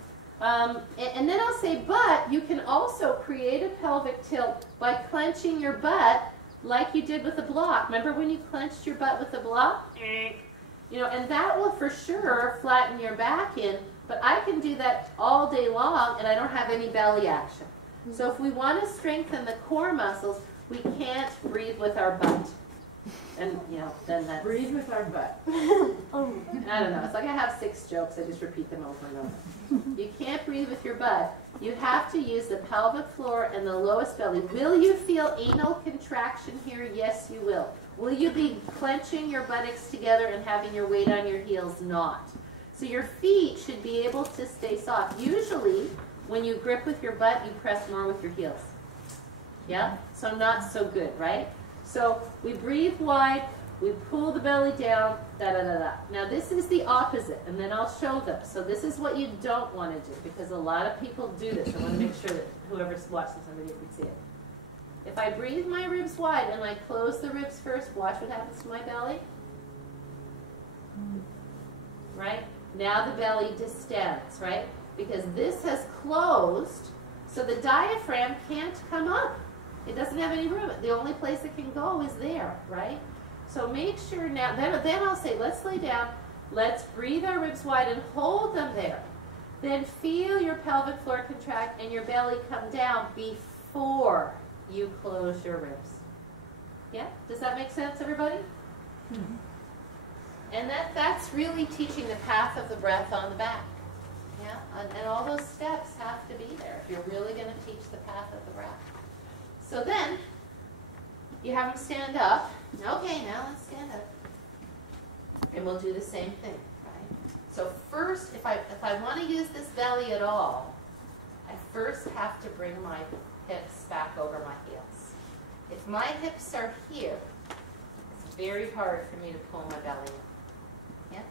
And then I'll say, but you can also create a pelvic tilt by clenching your butt like you did with the block. Remember when you clenched your butt with the block? And that will for sure flatten your back in, but I can do that all day long and I don't have any belly action. So if we want to strengthen the core muscles, we can't breathe with our butt. And, then that's... Breathe with our butt. I don't know. It's like I have 6 jokes. I just repeat them over and over. You can't breathe with your butt. You have to use the pelvic floor and the lowest belly. Will you feel anal contraction here? Yes, you will. Will you be clenching your buttocks together and having your weight on your heels? Not. So your feet should be able to stay soft. Usually, when you grip with your butt, you press more with your heels. Yeah? So not so good, right? So we breathe wide, we pull the belly down, da-da-da-da. Now this is the opposite, and then I'll show them. So this is what you don't want to do, because a lot of people do this. I want to make sure that whoever's watching somebody can see it. If I breathe my ribs wide and I close the ribs first, watch what happens to my belly. Right? Now the belly distends, right? Because this has closed, so the diaphragm can't come up. It doesn't have any room. The only place it can go is there, right? So make sure now, then I'll say, let's lay down, let's breathe our ribs wide and hold them there. Then feel your pelvic floor contract and your belly come down before you close your ribs. Yeah? Does that make sense, everybody? Mm-hmm. And that's really teaching the path of the breath on the back. Yeah? And all those steps have to be there if you're really going to teach the path of the breath. So then, you have them stand up. Okay, now let's stand up. And we'll do the same thing, right? So first, if I want to use this belly at all, I first have to bring my hips back over my heels. If my hips are here, it's very hard for me to pull my belly in. Yeah?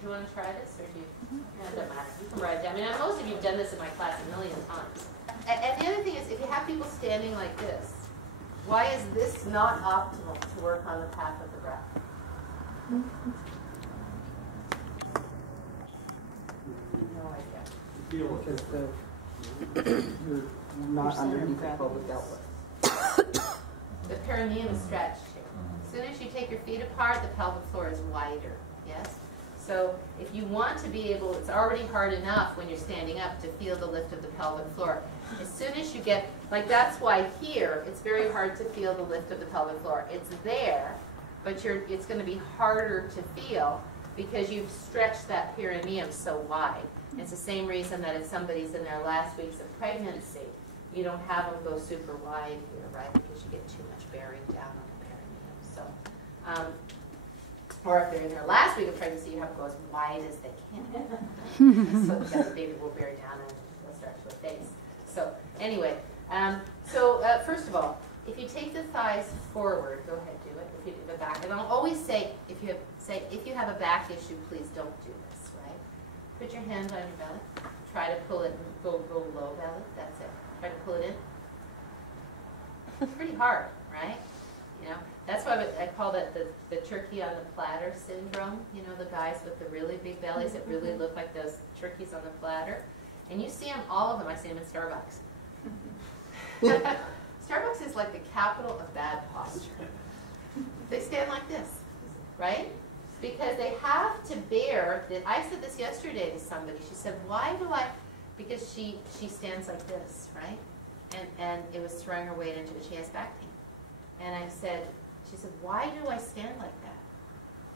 Do you want to try this, or do you? No, it doesn't matter. You can write it down. I mean, most of you have done this in my class a million times. And the other thing is, if you have people standing like this, why is this not optimal to work on the path of the breath? No idea. Because you're not underneath the pelvic outlet. The perineum is stretched here. As soon as you take your feet apart, the pelvic floor is wider. Yes? So if you want to be able, it's already hard enough when you're standing up to feel the lift of the pelvic floor. As soon as you get, like that's why here, it's very hard to feel the lift of the pelvic floor. It's there, but it's going to be harder to feel because you've stretched that perineum so wide. It's the same reason that if somebody's in their last weeks of pregnancy, you don't have them go super wide here, right? Because you get too much bearing down on the perineum. So, or if they're in their last week of pregnancy, you have to go as wide as they can. So the baby will bear down and they'll start to efface. So anyway, first of all, if you take the thighs forward, go ahead, do it. If you do the back, and I'll always say, if you have a back issue, please don't do this, right? Put your hand on your belly. Try to pull it, go low belly. That's it. Try to pull it in. It's pretty hard, right? You know, that's why I call that the turkey on the platter syndrome. You know, the guys with the really big bellies that really look like those turkeys on the platter. And you see them, all of them, I see them in Starbucks. Starbucks is like the capital of bad posture. They stand like this, right? Because they have to bear, I said this yesterday to somebody, she said, why do I, because she stands like this, right? And it was throwing her weight into it, she has back pain. And I said, she said, why do I stand like that?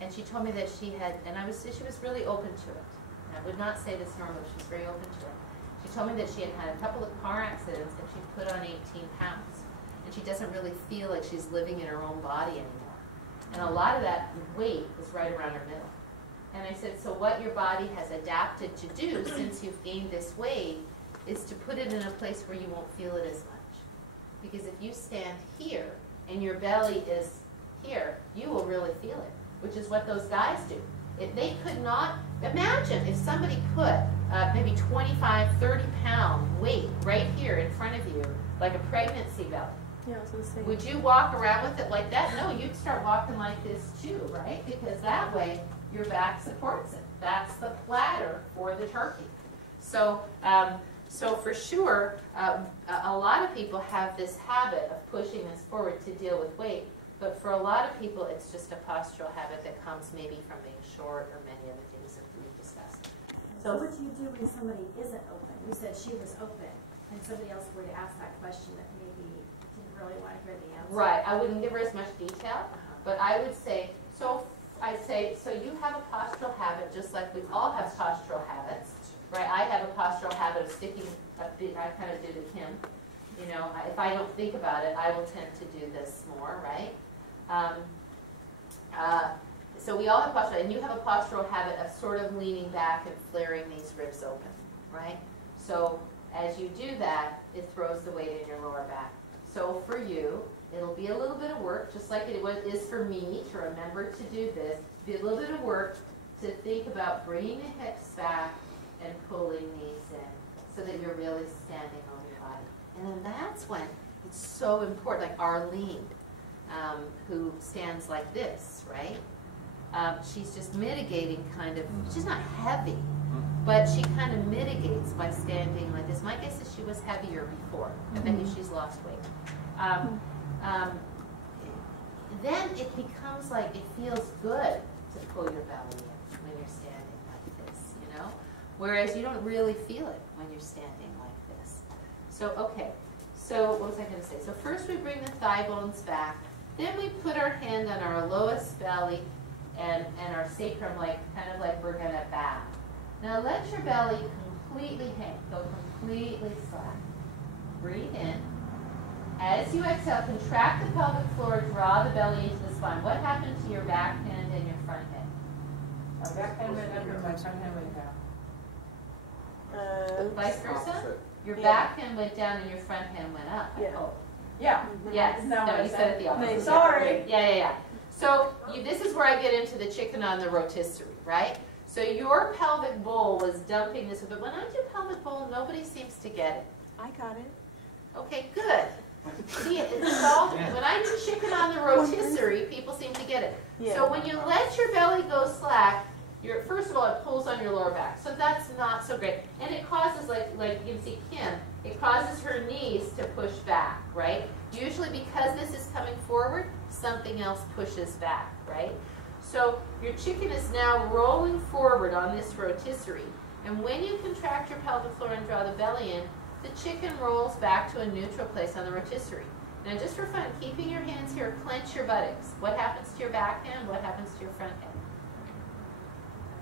And she told me that she had, and she was really open to it. And I would not say this normally, she was very open to it. She told me that she had had a couple of car accidents and she put on 18 pounds. And she doesn't really feel like she's living in her own body anymore. And a lot of that weight is right around her middle. And I said, so what your body has adapted to do since you've gained this weight is to put it in a place where you won't feel it as much. Because if you stand here and your belly is here, you will really feel it, which is what those guys do. If they could not, imagine if somebody put maybe 25, 30 pound weight right here in front of you, like a pregnancy belly. Yeah, I was gonna say. Would you walk around with it like that? No, you'd start walking like this too, right? Because that way your back supports it. That's the platter for the turkey. So, so for sure, a lot of people have this habit of pushing this forward to deal with weight. But for a lot of people, it's just a postural habit that comes maybe from being short or many other things that we've discussed. So what do you do when somebody isn't open? You said she was open, and somebody else were to ask that question that maybe didn't really want to hear the answer. Right. I wouldn't give her as much detail, but I would say, so you have a postural habit just like we all have postural habits, right? I have a postural habit of sticking, I kind of do the Kim. You know, if I don't think about it, I will tend to do this more, right? So we all have postural, and you have a postural habit of sort of leaning back and flaring these ribs open, right? So as you do that, it throws the weight in your lower back. So for you, it'll be a little bit of work, just like it is for me to remember to do this. Be a little bit of work to think about bringing the hips back and pulling these in so that you're really standing on your body. And then that's when It's so important, like Arlene, who stands like this, right? She's just mitigating kind of, she's not heavy, but she kind of mitigates by standing like this. My guess is she was heavier before. I bet you she's lost weight. Then it becomes like, it feels good to pull your belly in when you're standing like this, you know? Whereas you don't really feel it when you're standing like this. So, okay. So, what was I going to say? So first we bring the thigh bones back. Then we put our hand on our lowest belly and our sacrum, like kind of like we're going to bow. Now let your belly completely hang. Go completely flat. Breathe in. As you exhale, contract the pelvic floor, draw the belly into the spine. What happened to your back hand and your front hand? My back hand went up and my front hand went down. Vice versa? Your back hand went down and your front hand went up. Yeah. Oh. Yeah. Yes. No, you said it the opposite. Sorry. Yeah. So this is where I get into the chicken on the rotisserie, right? So your pelvic bowl was dumping this, but when I do pelvic bowl, nobody seems to get it. I got it. Okay, good. See, it's all, when I do chicken on the rotisserie, people seem to get it. Yeah. So when you let your belly go slack, first of all, it pulls on your lower back. So that's not so great. And it causes, like you can see Kim, it causes her knees to push back, right? Usually because this is coming forward, something else pushes back, right? So your chicken is now rolling forward on this rotisserie. And when you contract your pelvic floor and draw the belly in, the chicken rolls back to a neutral place on the rotisserie. Now just for fun, keeping your hands here, clench your buttocks. What happens to your back hand? What happens to your front hand?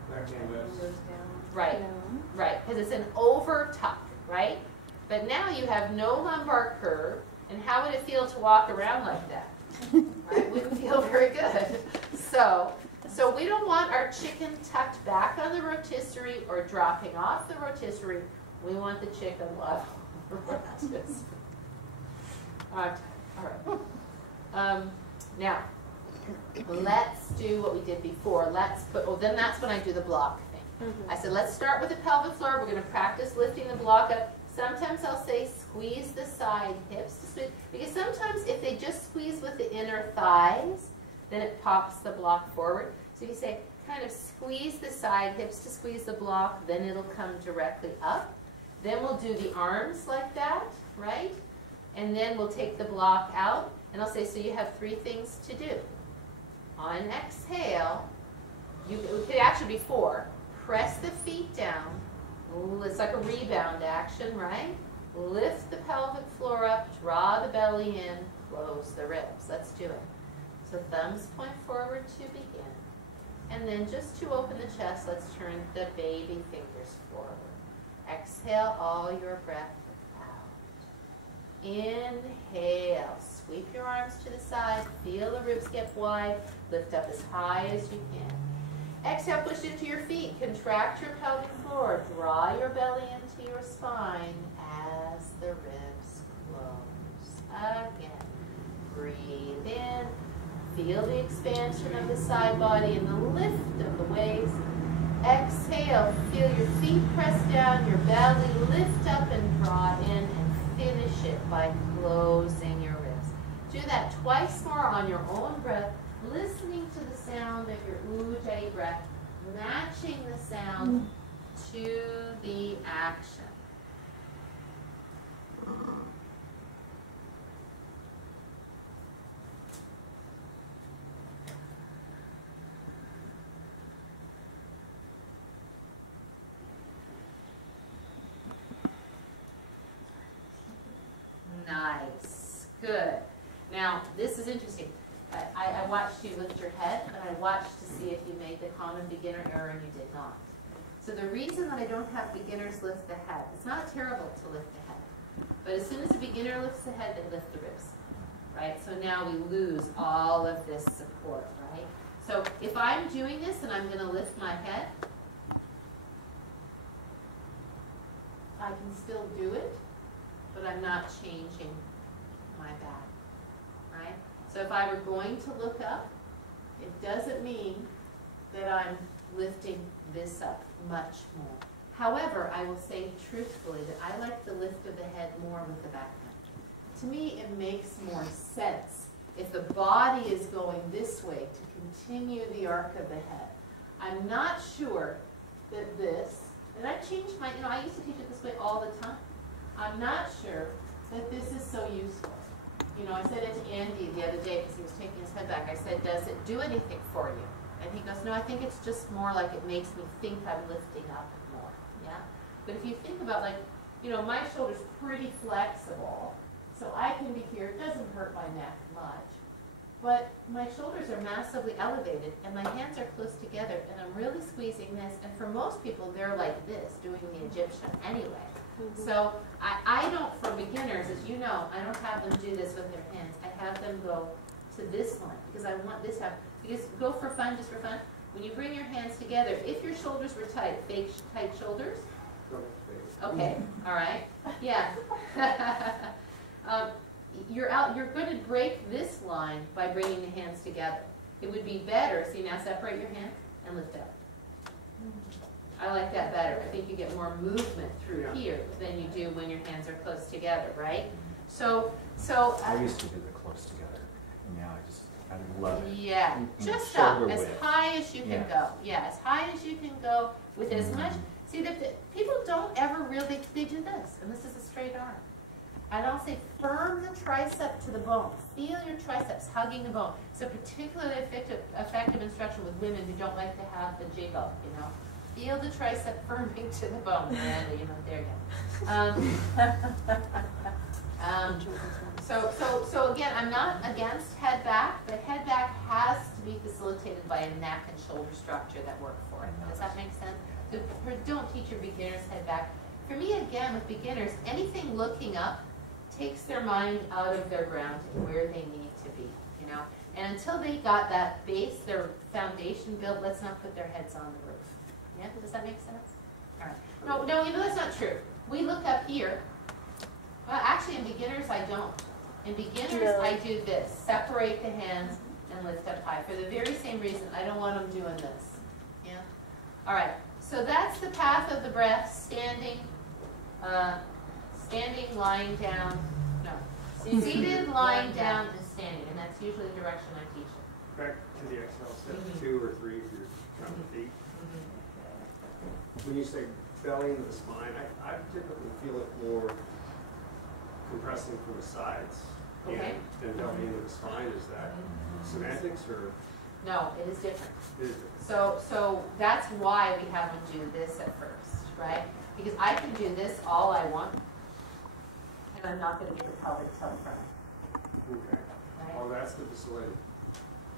Backhand lifts. Right, right, because it's an over tuck, right? But now you have no lumbar curve, and how would it feel to walk around like that? Right? Wouldn't feel very good. So we don't want our chicken tucked back on the rotisserie or dropping off the rotisserie. We want the chicken level on the rotisserie. All right. Now, let's do what we did before. Then that's when I do the block thing. I said, let's start with the pelvic floor. We're going to practice lifting the block up. Sometimes I'll say squeeze the side hips to squeeze, because sometimes if they just squeeze with the inner thighs, then it pops the block forward. So if you say kind of squeeze the side hips to squeeze the block, then it'll come directly up. Then we'll do the arms like that, right? And then we'll take the block out, and I'll say, so you have 3 things to do. On exhale, it could actually be 4. Press the feet down. It's like a rebound action, right? Lift the pelvic floor up, draw the belly in, close the ribs. Let's do it. So thumbs point forward to begin. And then just to open the chest, let's turn the baby fingers forward. Exhale all your breath out. Inhale. Sweep your arms to the side. Feel the ribs get wide. Lift up as high as you can. Exhale, push into your feet. Contract your pelvic floor. Draw your belly into your spine as the ribs close. Again. Breathe in. Feel the expansion of the side body and the lift of the waist. Exhale. Feel your feet press down, your belly lift up and draw in, and finish it by closing your ribs. Do that twice more on your own breath, listening to the sound of your Ujjayi breath, matching the sound to the action. Nice. Good. Now, this is interesting. I watched you lift your head, and I watched to see if you made the common beginner error, and you did not. So the reason that I don't have beginners lift the head, it's not terrible to lift the head, but as soon as a beginner lifts the head, they lift the ribs, right? So now we lose all of this support, right? So if I'm doing this and I'm going to lift my head, I can still do it, but I'm not changing my back, right? So if I were going to look up, it doesn't mean that I'm lifting this up much more. However, I will say truthfully that I like the lift of the head more with the back bend. to me, it makes more sense if the body is going this way to continue the arc of the head. I'm not sure that this, and I've changed my, I used to teach it this way all the time. I'm not sure that this is so useful. I said it to Andy the other day because he was taking his head back. I said, does it do anything for you? And he goes, no, I think it's just more like it makes me think I'm lifting up more, yeah? But if you think about my shoulder's pretty flexible, so I can be here. It doesn't hurt my neck much. But my shoulders are massively elevated, and my hands are close together, and I'm really squeezing this. And for most people, they're like this, doing the Egyptian anyway. So I don't, for beginners, as you know, I don't have them do this with their hands. I have them go to this line, because I want this to happen. Because go for fun, just for fun. When you bring your hands together, if your shoulders were tight, fake tight shoulders. Okay, all right, yeah. You're going to break this line by bringing the hands together. It would be better, see now, separate your hands and lift up. I like that better. I think you get more movement through here than you do when your hands are close together, right? So I used to do the close together, and now I love it. Yeah, just up, as high as you can go. Yeah, as high as you can go with as much. See, people don't ever really, they do this, and this is a straight arm. And I'll say firm the tricep to the bone. Feel your triceps hugging the bone. It's a particularly effective instruction with women who don't like to have the jiggle, Feel the tricep firming to the bone. Randy, there you go. So again, I'm not against head back, but head back has to be facilitated by a neck and shoulder structure that work for it. Does that make sense? So don't teach your beginners head back. For me, again, with beginners, anything looking up takes their mind out of their grounding, where they need to be, And until they got that base, their foundation built, let's not put their heads on the roof. Yeah, does that make sense? All right. No, that's not true. We look up here. Well, actually, in beginners, I don't. In beginners, I do this. Separate the hands and lift up high. For the very same reason, I don't want them doing this. Yeah? All right. So that's the path of the breath, standing, lying down, seated, lying down, and standing. And that's usually the direction I teach it. Back to the exhale step 2 or 3 if you're counting feet. When you say belly into the spine, I typically feel it more compressing from the sides than belly into the spine. Is that semantics or? No, it is different. It is different. So that's why we have them do this at first, right? Because I can do this all I want, and I'm not going to get the pelvic tilt from it. Okay. Right? Oh, that's the facility.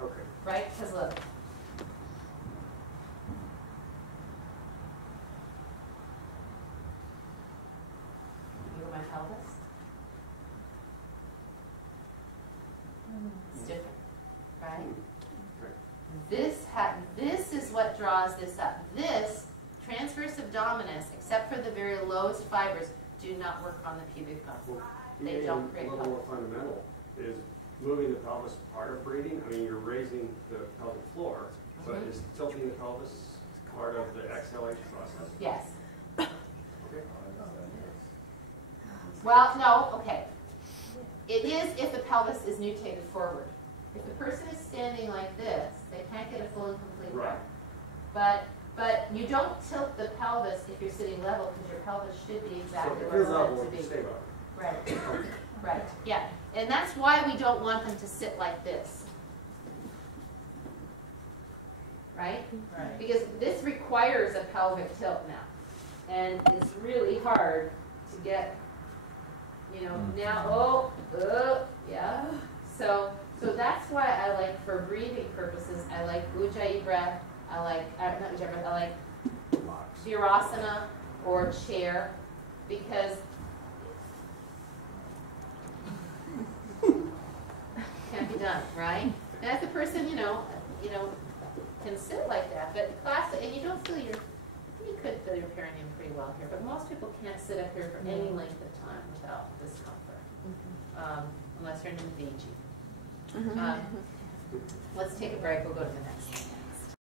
Okay. Right? Because look. Feel my pelvis? It's different, right? This is what draws this up. This, transverse abdominis, except for the very lowest fibers, do not work on the pubic bone. Well, They don't create a little more fundamental is moving the pelvis part of breathing. I mean, you're raising the pelvic floor, but is tilting the pelvis part of the exhalation process? Yes. Okay. Well, no, okay. It is if the pelvis is nutated forward. If the person is standing like this, they can't get a full and complete breath. But you don't tilt the pelvis if you're sitting level because your pelvis should be exactly where it's meant to be. Stay level. Right. Right. Yeah. And that's why we don't want them to sit like this. Right? Right. Because this requires a pelvic tilt now. And it's really hard to get, now, yeah. So that's why I like, for breathing purposes, I like Ujjayi breath. I like, not Ujjayi breath, I like Virasana or chair, because can't be done, right? And if the person, can sit like that, but classic, and you don't feel you could feel your perineum pretty well here, but most people can't sit up here for any length of time without discomfort, unless you're in Viji. Let's take a break, we'll go to the next one.